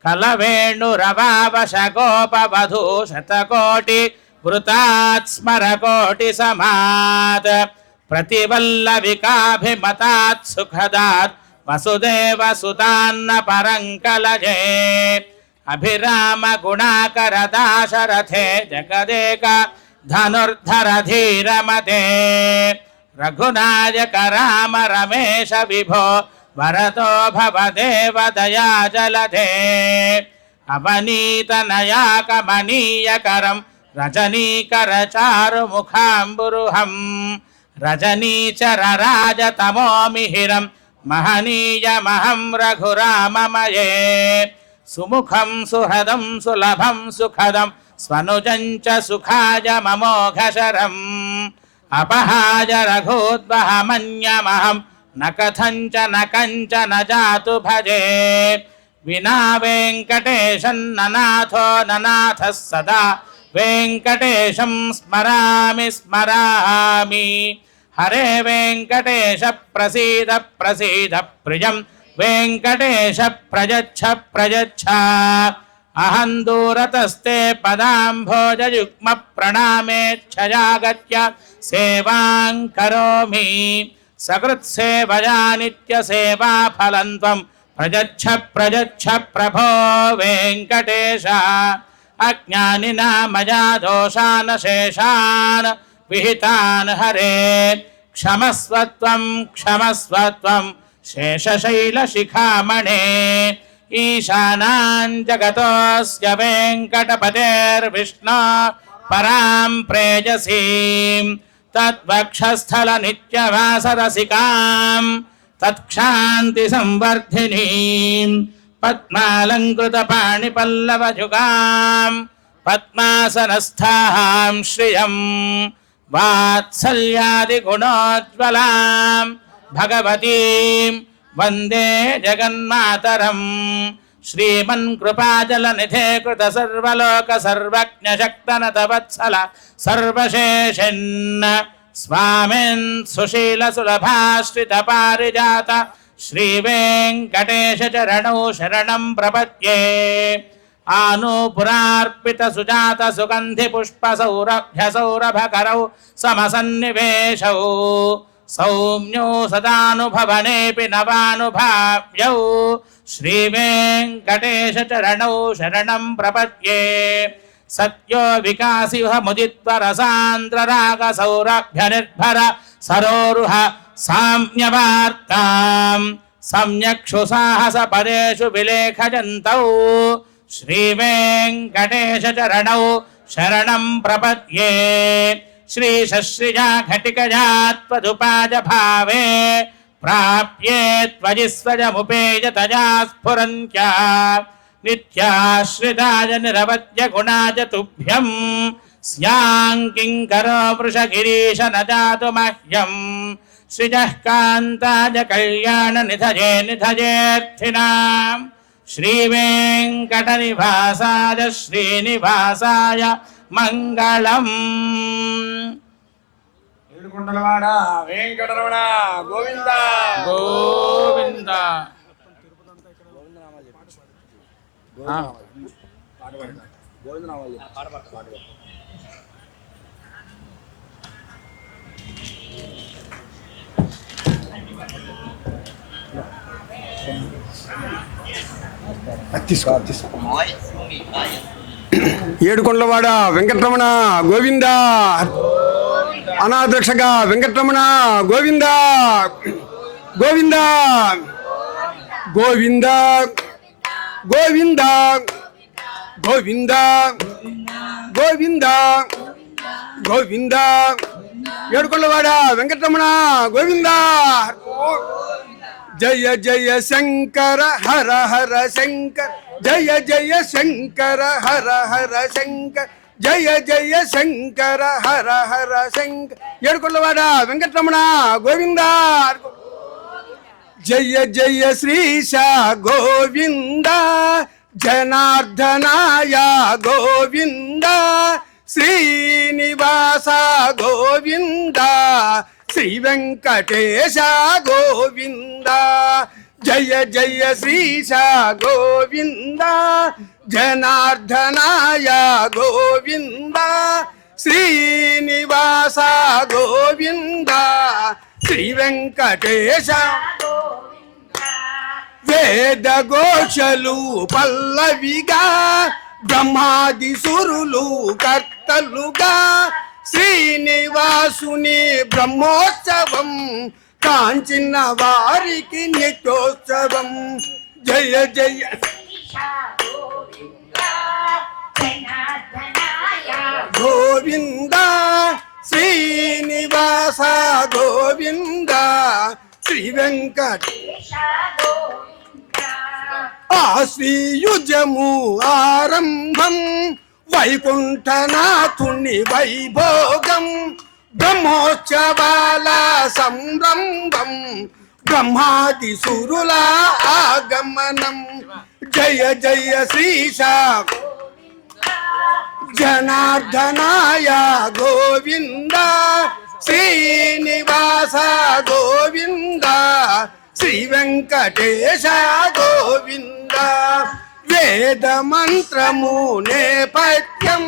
కలవేణురవావశగోపవధూ శతకోటి వృతాత్ స్మరకోటి సమాత్ ప్రతివల్లవికాభిమతాత్ సుఖదాత్ వసుదేవ సుతాన్న పరం కలయే అభిరామ గుణాకర దాశరథే జగదేక ధనుర్ధర ధీరమతే రఘునాయక రామ రమేశ విభో వరదో భవ దేవ దయా జలధే అవనీతనయా కమనీయకరం రజనీకర చారు ముఖాంబురుహం రజనీచర రాజతమో మిహిరం మహనీయమహం రఘురామమయే సుముఖం సుహృదం సులభం సుఖదం స్వనుజం చ సుఖాయ మమోఘశరం అపహాయ రఘోద్వహమన్యమహం న కథంచ న కంచన జాతు భజే వినా వెంకటేశం ననాథో ననాథః సదా వెంకటేశం స్మరామి స్మరామి హరే వెంకటేశ ప్రసీద ప్రసీద ప్రియం వెంకటేశ ప్రయచ్ఛ ప్రయచ్ఛ అహం దూరతస్తే పదాంభోజయుగ్మ ప్రణామేచ్ఛయాగత్య సేవాం కరోమి సకృత్సేవయా నిత్యసేవా ఫలం త్వం ప్రయచ్ఛ ప్రయచ్ఛ ప్రభో వెంకటేశ అజ్ఞానినా మయా దోషాన్ శేషాన్ విహితాన్ హరే క్షమస్వత్వం క్షమస్వత్వం శేషశైలశిఖామణే ఈశానాం జగతోస్య వెంకటపతేర్విష్ణు పరాం ప్రేయసీం తద్వక్షస్థల నిత్యవాసరసికాం తత్క్షాంతి సంవర్ధినీం పద్మాలంకృత పాణిపల్లవజుగాం పద్మాసనస్థాం శ్రియం వాత్సల్యాది గుణోజ్వలాం భగవతీం వందే జగన్మాతరం శ్రీమన్ కృపాజల నిధే కృత సర్వలోక సర్వజ్ఞ శక్తనత వత్సల సర్వశేషన్న స్వామిన్ సుశీల సులభాశ్రిత పారిజాత శ్రీ వెంకటేశ చరణౌ శరణం ప్రపద్యే ఆనూపురార్పిత సుజాత సుగంధి పుష్ప సౌరభ్య సౌరభకరౌ సమసన్నివేశౌ సౌమ్యో సదానుభవనేపి నవానుభావ్యౌ శ్రీ వెంకటేశ చరణౌ శరణం ప్రపద్యే సత్యో వికాసివ ముదిత్వరసాంద్రరాగ సౌరభ్య నిర్భర సరోరుహ సామ్యవార్తాం సమ్యక్షు సాహస పదేషు విలేఖజంతౌ శ్రీ వెంకటేశ చరణౌ శరణం ప్రపద్యే శ్రీ శశ్రియా ఘటికజాత్వదుపాజ భావే ప్రాప్యే త్వజిస్వజముపేయతజా స్ఫురంత్యా నిత్యాశ్రితాయ నిరవద్య గుణాయ తుభ్యం స్యాంకింకరో వృషగిరీశ న జాతు మహ్యం శ్రీజః కాంతాయ కళ్యాణ నిధయే నిధయేర్థినాం శ్రీవేంకటనివాసాయ శ్రీనివాసాయ మంగళం. ఏడుకొండలవాడ వెంకటరమణ గోవింద గోవింద. ఏడుకొండలవాడ వెంకటరమణ గోవింద. అనాథరక్షగా వెంకటరమణ గోవింద గోవింద గోవింద గోవింద గోవింద గోవింద గోవింద. ఏడుకొండలవాడ వెంకటరమణ గోవింద. జయ జయ శంకర హర హర శంకర జయ జయ శంకర హర హర శంకర జయ జయ శంకర హర హర శంకర. ఏడుకొండలవాడ వెంకటరమణ గోవింద. జయ జయ శ్రీశ గోవింద జనార్దనాయ గోవింద శ్రీనివాస గోవింద శ్రీ వెంకటేశ గోవింద. జయ జయ శ్రీశ గోవింద జనార్దనాయ గోవింద శ్రీనివాస గోవింద శ్రీ వెంకటేశ. వేద ఘోషలు పల్లవిగా బ్రహ్మాది సురులు కర్తలుగా శ్రీనివాసుని బ్రహ్మోత్సవం కాంచిన వారికి నిత్యోత్సవం. జయ జయ గోవింద శ్రీనివాస గోవింద శ్రీ వెంకటేశ. ఆశ్రీయుజము ఆరంభం వైకుంఠనాథుని వైభోగం బ్రహ్మోత్సవాల సంరంభం బ్రహ్మాది సురుల ఆగమనం. జయ జయ శ్రీశ జనార్దనాయ గోవింద శ్రీనివాస గోవింద శ్రీ వెంకటేశ గోవింద. వేద మంత్రము నేపథ్యం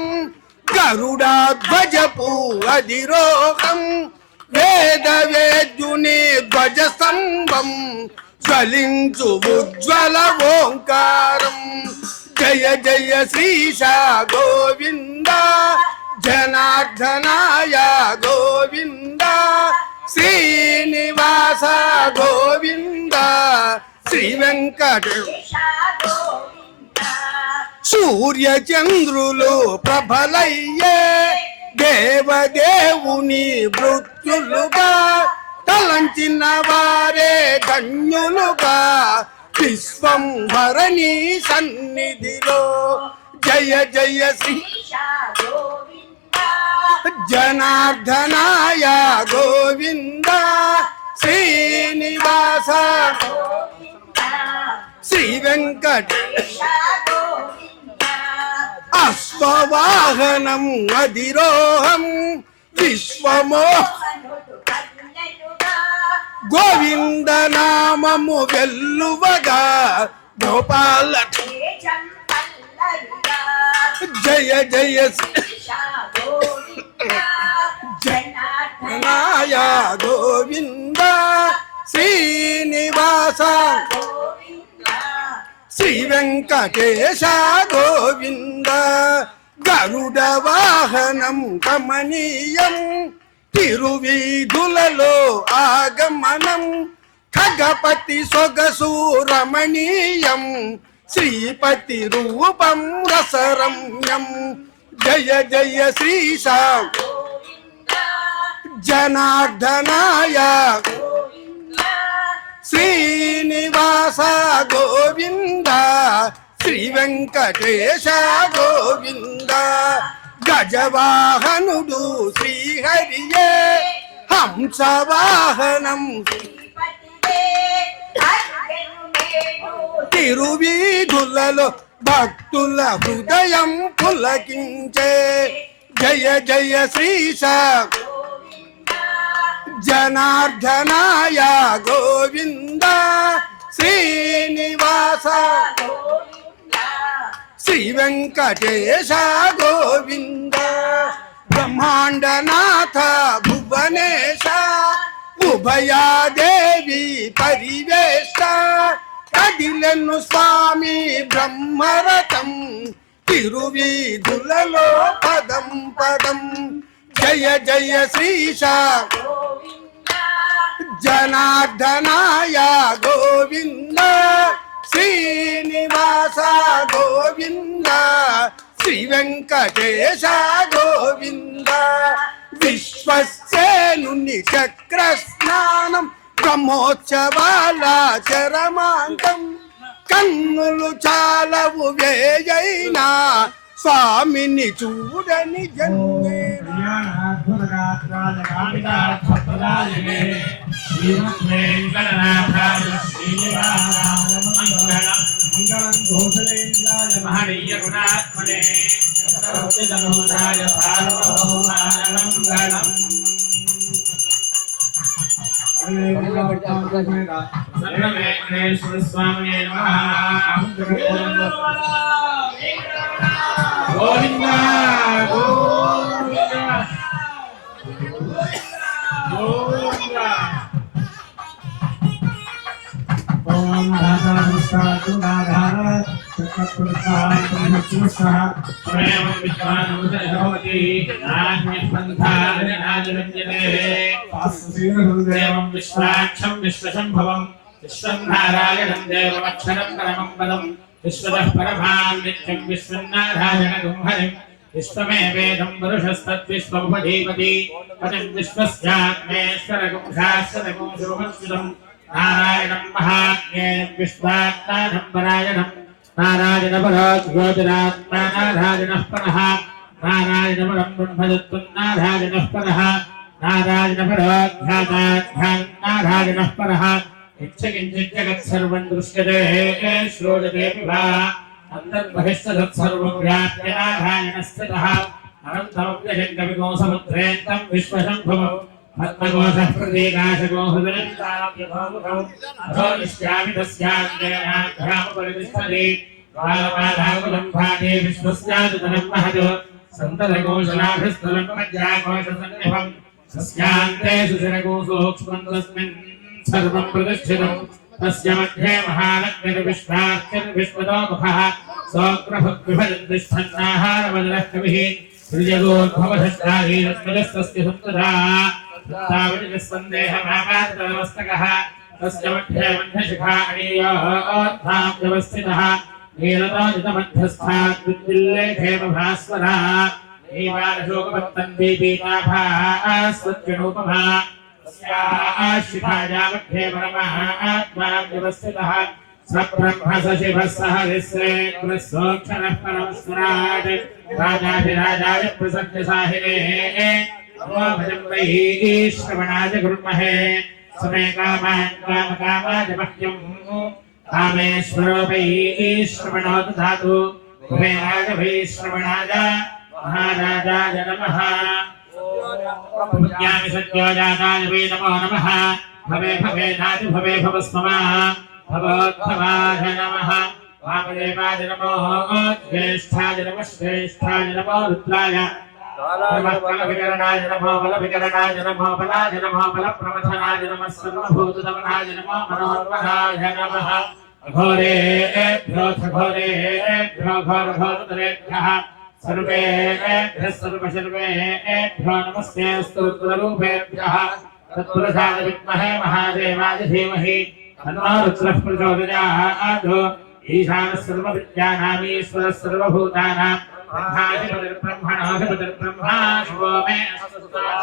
గరుడాధ్వజపు అధిరోహం వేద వేద్యుని ధ్వజ స్తంభం జ్వలించు ఉజ్వల ఓంకారం. జయ జయ శ్రీశ గోవింద జనార్దనాయ గోవింద శ్రీనివాస గోవింద శ్రీ వెంకటేశ. సూర్య చంద్రులు ప్రభలయ్యే దేవదేవుని మృత్యులుగా తలంచిన వారే ధన్యులుగా విశ్వం భరణి సన్నిధిలో. జయ జయ శ్రీ జనార్దనాయ గోవింద శ్రీనివాస శ్రీ వెంకటేశ. అశ్వవాహనం అధిరోహం విశ్వమో గోవింద నామము వెల్లువగా గోపాల. జయ జయ జనాయ గోవింద శ్రీనివాస శ్రీ వెంకటేశ గోవింద. గరుడ వాహనం కమనీయం తిరువీధులలో ఆగమనం ఖగపతి సొగసు రమణీయం శ్రీపతి రూపం రసరమ్యం. జయ జయ శ్రీశ జనార్దనాయ శ్రీనివాస గోవింద శ్రీ వెంకటేశ గోవింద. గజవాహనుడు శ్రీహరియే హంసవాహనం తిరువీధులలో భక్తుల హృదయం పులకించే జయ జయ శ్రీశ జనార్దనాయ గోవింద శ్రీనివాస శ్రీ వెంకటేశ గోవింద బ్రహ్మాండనాథ భువనేశ ఉభయాదేవి పరివేశ కదిలెను స్వామి బ్రహ్మరథం తిరువీధులలో పదం పదం జయ జయ శ్రీశ జనార్దనాయ గోవింద శ్రీనివాస గోవింద శ్రీ వెంకటేశ గోవింద విశ్వసేనుని చక్ర స్నానం బ్రహ్మోత్సవాల చరమాంతం కన్నులు చాలవు వేయైనా స్వామిని చూడని జన్మే వెంకటేశ్వర స్వామి గోవింద గోవింద గోవింద ఓం రాధాకృష్ణ రాధార చక్రపురుషాయ ప్రేమ విద్వానముదయవతి నాజ్ఞపంథాజనాజరంజనే వాసుదేవం విశ్వాక్షం విశ్వశంభవం విశ్వం నారాయణం దేవమక్షరం పరమం పదం విశ్వతః పరమాం నిత్యం విశ్వన్నారాయణగం హరిం విశ్వమేవేదం పురుషస్తద్విశ్వముపధీపతి పతిం విశ్వస్యాత్మేశ్వరగం శాశ్వతగం శుభమశ్రుతం నారాయణం మహాజ్ఞేయం విశ్వాత్మానం పరాయణం నారాయణ పరాజ్యోతిరాత్మా నారాయణః పరః నారాయణ పరం బ్రహ్మదత్తం నారాయణః పరః నారాయణ పరాధ్యాతాధ్యాం నారాయణః పరః ఇచ్చకించిత్ జగత్ సర్వం దృశ్యతే శ్రోయతే విభా అంతర్బహిస్తదత్ సర్వం వ్యాప్య నారాయణ స్థితః అనంతమవ్యయం కవిగో సముద్రేంతం విశ్వశంభవం పద్మకోశః ప్రతీకాశకో హృదయంతావ్యభోముఖం అథో నిశ్యామి తస్యాగ్నేనాఘ్రామపరితిష్టతి బాలపాదాకులం భాగే విశ్వస్యాదుతరం మహదో సంతతకోశలాభిస్థలం మధ్యాకోశసన్నిభం సస్యాంతే సుశిరకోశోక్ష్మం తస్మిన్ सर्वं प्रतिष्ठितं तस्य मध्ये महालक्ष्मीर्विश्वाख्यर्विश्वतो मुखः सोऽग्रभग्विभजन्तिष्ठन्नाहारवदनः कविः सृजगोद्भवधस्ताहीरस्मजस्तस्य सुन्दरा तावतिस्सन्देहमापातमस्तकः तस्य मध्ये मध्यशिखा अणीयोऽर्थां व्यवस्थितः नीलतोजितमध्यस्थात् विद्युल्लेखेव भास्वरा नीवारशोकपत्तन् दीपीताभास्वत्यनूपमा शिखाया मध्ये परमात्मा व्यवस्थितः सब्रह्म सशिवः सह विश्वेन्द्रस्सोऽक्षरः परमस्वराट् राजाधिराजाय प्रसन्नसाहिने नमो भजं वै श्रवणाय कुर्महे समे कामान् कामकामाय मह्यम् कामेश्वरो वै श्रवणो दधातु कुबेराय वै श्रवणाय महाराजाय नमः ज्ञानि सत्यो जाताय वै नमो नमः भवे भवेनादि भवे भवस्मः भवोद्भवाय नमः वामदेवाय नमो ज्येष्ठाय नमः श्रेष्ठाय नमो रुद्राय बलविकरणाय नमो बलविकरणाय नमो बलाय नमो बलप्रमथनाय नमः सर्वभूतदमनाय नमो मनोन्महाय नमः घोरेभ्यो घोरघोरतरेभ्यः सर्वेभ्यः सर्वशर्वेभ्यो नमस्ते स्तोत्ररूपेभ्यः तत्पुरुषाय विद्महे महादेवाय धीमहि तन्नो रुद्रः प्रचोदयात् ईशानः सर्वविद्यानामीश्वरः सर्वभूतानां ब्रह्माधिपतिर्ब्रह्मणोऽधिपतिर्ब्रह्मा शिवो मे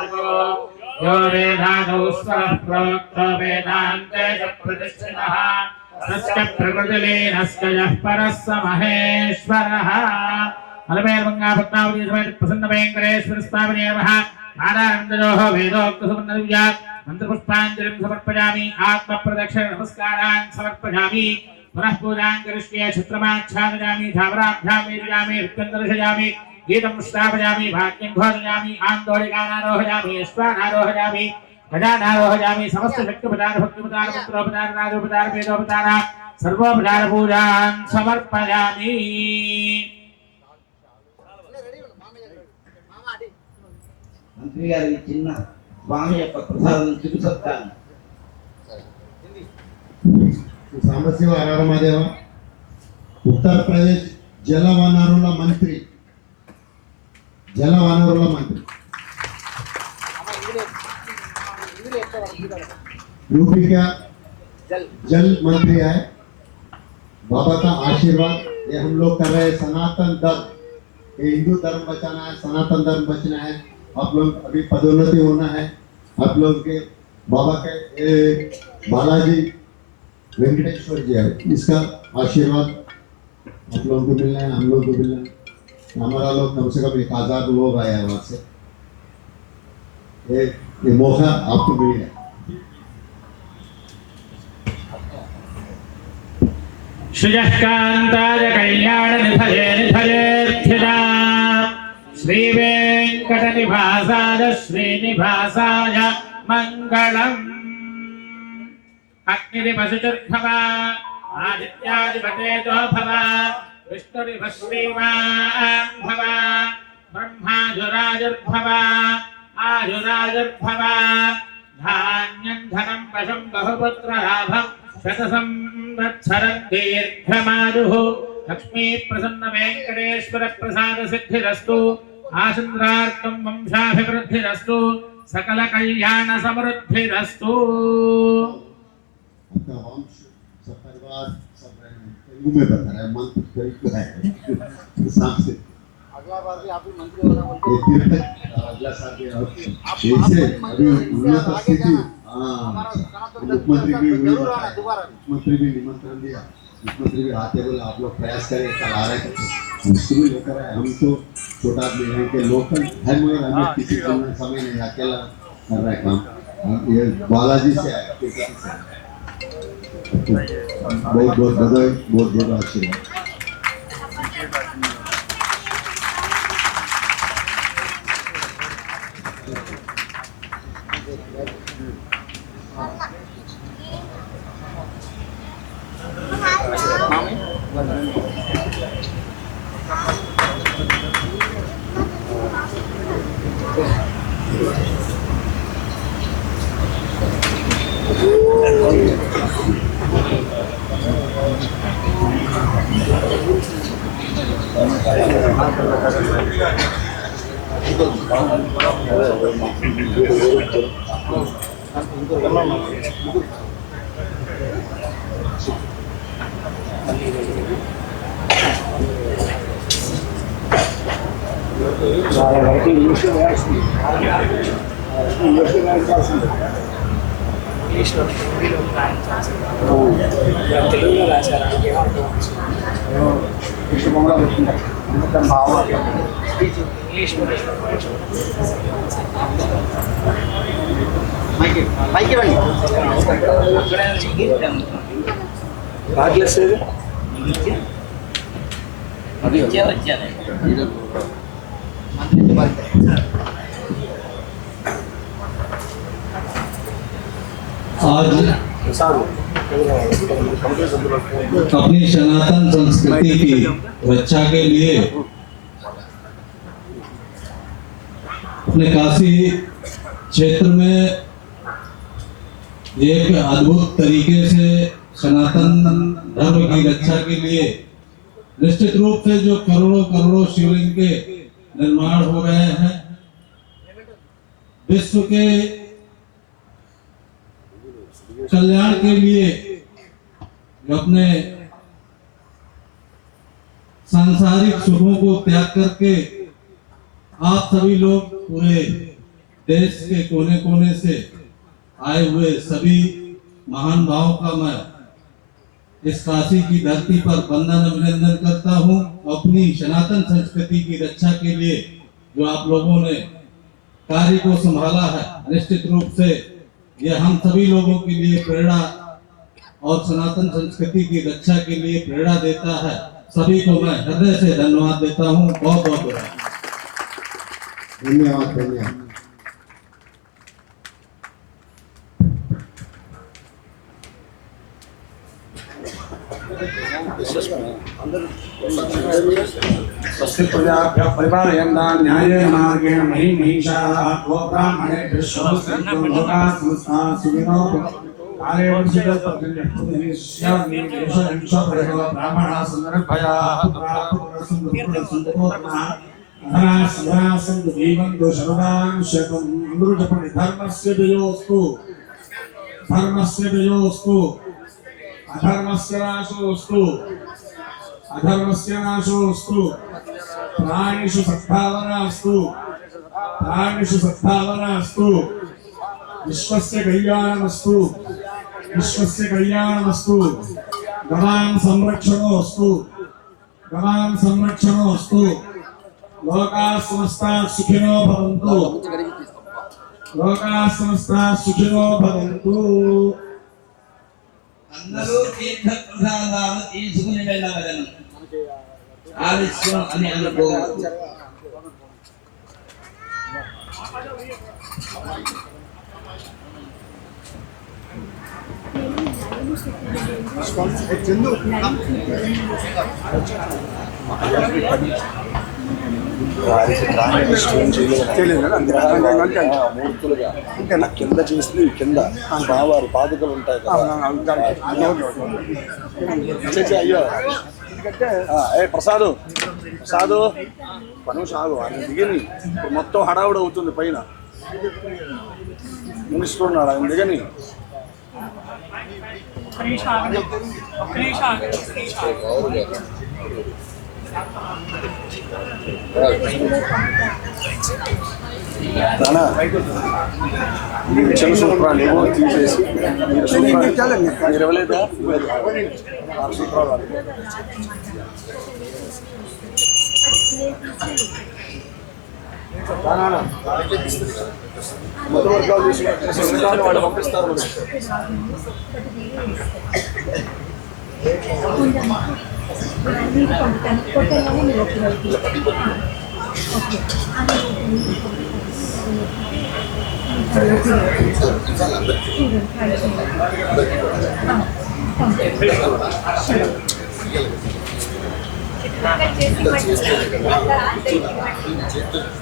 शिवो यो वेदादौ स्वरः प्रोक्तो वेदान्ते च प्रतिष्ठितः तस्य प्रकृतिलीनस्य यः परः स महेश्वरः अलमेर्मंगा पद्मावती समेत प्रसन्न वेंकटेश्वर स्वामिने नमः आनंदजोः वेदोक्त सुवर्ण दिव्या मंत्रपुष्पांजलिं समर्पयामि आत्मप्रदक्षिण नमस्कारान् समर्पयामि पुनः पूजां करिष्ये छत्रमाच्छादयामि धावराभ्यां वीर्यामि हृत्यन्दर्शयामि गीतं श्रावयामि भाग्यं घोषयामि आन्दोलिकानारोहयामि अश्वानारोहयामि गजानारोहयामि समस्त शक्तिपदार भक्तिपदार मंत्रोपदार राजोपदार वेदोपदार सर्वोपदार पूजां समर्पयामि। మంత్రి గారి చిన్న స్వామి యొక్క ప్రసాదం చూపిస్తాను. సాంబశివ హర మహాదేవ. ఉత్తరప్రదేశ్ జలవనరుల మంత్రి यूपी का जल मंत्री है। बाबा का आशीर्वाद ये हम लोग कर रहे हैं। सनातन धर्म, ये हिंदू धर्म बचाना है, सनातन धर्म बचना है। आप लोग अभी पदोन्नति होना है। आप लोग के बाबा के बालाजी वेंकटेश्वर जी है, इसका आशीर्वाद आप लोगों को मिलना है, हम लोग को मिलना है। हमारा लोग कम से कम 1000 लोग आए हैं वहाँ से। ये मौका आपको मिल गया। श्रियः कान्ताय कल्याणनिधये निधयेऽर्थिना श्रीवेङ्कटनिवासाय श्रीनिवासाय मङ्गलम्। अग्निरिवसुचुर्भव आदित्यादिपतेजो भव विष्णुरिव श्रीमान् भव ब्रह्माजुराजुर्भव आजुराजुर्भव धान्यं धनं वशं बहुपुत्रलाभं शतसंवत्सरं दीर्घमायुः लक्ष्मी प्रसन्न वेंकटेश्वर प्रसाद सिद्धिरस्तु आचन्द्रार्थं वंशाभिवृद्धिरस्तु सकल कल्याण समृद्धिरस्तु। आपका वंश सब परिवार सब तेलुगु में बता रहा है, मंत्र तरीका है सांप से। अगला बार भी आप ही मंत्री होना बोलते हैं। अगला साल भी ऐसे अभी उन्नत स्थिति मुख्यमंत्री भी मुख्यमंत्री भी निमंत्रण दिया। मुख्यमंत्री भी आते बोले आप लोग प्रयास करें, कल आ रहे हैं मुश्किल लेकर आए। हम तो छोटा आदमी हैं कि लोकल है, मगर हमें किसी को समय नहीं, अकेला कर रहा है काम। ये बालाजी से आया, बहुत बहुत बधाई, बहुत बहुत आशीर्वाद। आज अपनी सनातन संस्कृति की रक्षा के लिए अपने काशी क्षेत्र में एक अद्भुत तरीके से सनातन धर्म की रक्षा के लिए निश्चित रूप से जो करोड़ों करोड़ों शिवलिंग के निर्माण हो रहे हैं, विश्व के कल्याण के लिए अपने सांसारिक सुखों को त्याग करके आप सभी लोग पूरे देश के कोने कोने से आए हुए सभी महान भावों का मैं इस काशी की धरती पर वंदन अभिनंदन करता हूँ। अपनी सनातन संस्कृति की रक्षा के लिए जो आप लोगों ने कार्य को संभाला है, निश्चित रूप से यह हम सभी लोगों के लिए प्रेरणा और सनातन संस्कृति की रक्षा के लिए प्रेरणा देता है। सभी को मैं हृदय से धन्यवाद देता हूँ। बहुत बहुत धन्यवाद धन्यवाद। परिपालयन्ता न्यायेन मार्गेण महीं महिषाः गोब्राह्मणेभ्यः शुभस्यन्तु लोकाः समस्ताः सुखिनो काले ब्राह्मणाः सन्दर्भयाः पुत्राः जीवन्तु शरदां शतम्। అందరూ చెప్పండి, ధర్మస్య విజయోస్తు, ధర్మస్య విజయోస్తు, అధర్మస్య నాశోస్తు, అధర్మస్య నాశోస్తు, ప్రాణిషు సద్భావనాస్తు, ప్రాణిషు సద్భావనాస్తు, విశ్వస్య కళ్యాణమస్తు, విశ్వస్య కళ్యాణమస్తు, గవాం సంరక్షణోస్తు, గవాం సంరక్షణోస్తు, లోకాః సమస్తాః సుఖినో భవంతు, లోకాః సమస్తాః సుఖినో భవంతు. అందరూ తీర్థ ప్రసాదాలు తీసుకుని వెళ్ళవలను, ఆలస్యం అని అనుకోవద్దు. మూర్తులుగా అంటే నా కింద చేసి కింద బావారి పాదుకలు ఉంటాయి కదా. అయ్యో ఎందుకంటే ప్రసాదు ప్రసాదు పని సాగు ఆయన దిగని ఇప్పుడు మొత్తం హడావుడి అవుతుంది పైన మునిస్తున్నాడు ఆయన దిగని. చిన్న సూత్రాలు ఏమో తీసేసి మీరు ఇవ్వలేదా? 6 సూత్రాలు మొదటి వర్గాలు తీసుకుంటే వాళ్ళు పంపిస్తారు.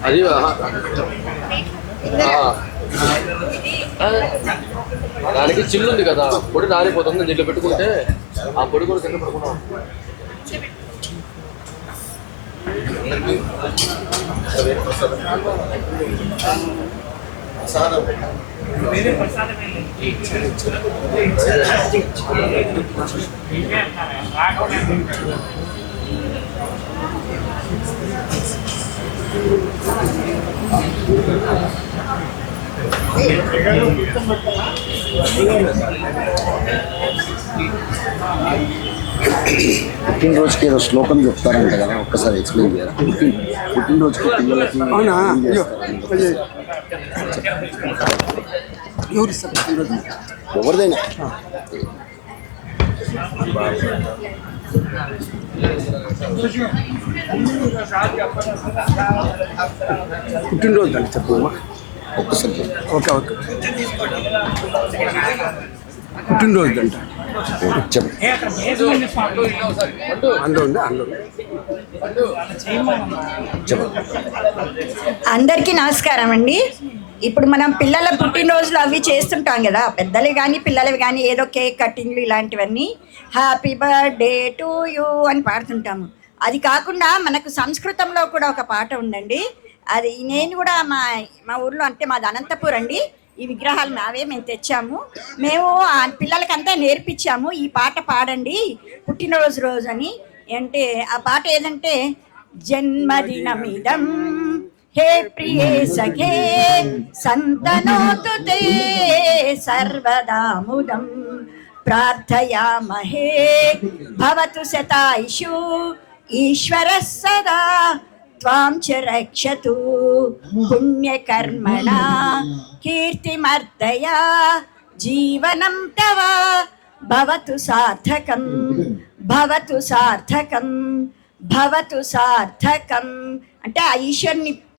అది దానికి చిల్లు ఉంది కదా, పొడి రాలిపోతుంది. దీంట్లో పెట్టుకుంటే ఆ పొడి కూడా కింద పడుకున్నాం. పుట్టినరోజుకి ఏదో శ్లోకం చెప్తారంట కదా, ఒక్కసారి ఎక్స్ప్లెయిన్ చేయరా? పుట్టినరోజుకి పిల్లలకి ఎవరిదైనా పుట్టినరోజు అండి చెప్పు ఒక్కసారి. ఓకే ఓకే పుట్టినరోజు అంట చెప్పు. అందరికీ నమస్కారం అండి. ఇప్పుడు మనం పిల్లల పుట్టినరోజులు అవి చేస్తుంటాం కదా, పెద్దలు కానీ పిల్లలవి కానీ, ఏదో కేక్ కటింగ్లు ఇలాంటివన్నీ హ్యాపీ బర్త్డే టు యూ అని పాడుతుంటాము. అది కాకుండా మనకు సంస్కృతంలో కూడా ఒక పాట ఉందండి. అది నేను కూడా మా ఊర్లో, అంటే మాది అనంతపూర్ అండి, ఈ విగ్రహాలు మేము తెచ్చాము. మేము ఆ పిల్లలకంతా నేర్పించాము, ఈ పాట పాడండి పుట్టినరోజు అని. అంటే ఆ పాట ఏదంటే, జన్మదినమిదం హే ప్రియే సఖే సంతనోతు తే సర్వదా ముదం ప్రార్థయామహే భవతు శతాయుషు ఈశ్వరः సదా త్వాం చ రక్షతు పుణ్యకర్మణా కీర్తిమర్దయా జీవనం తవ భవతు సార్థకం భవతు సార్థకం భవతు సార్థకం అంటే ఆ ఈశ్వరుని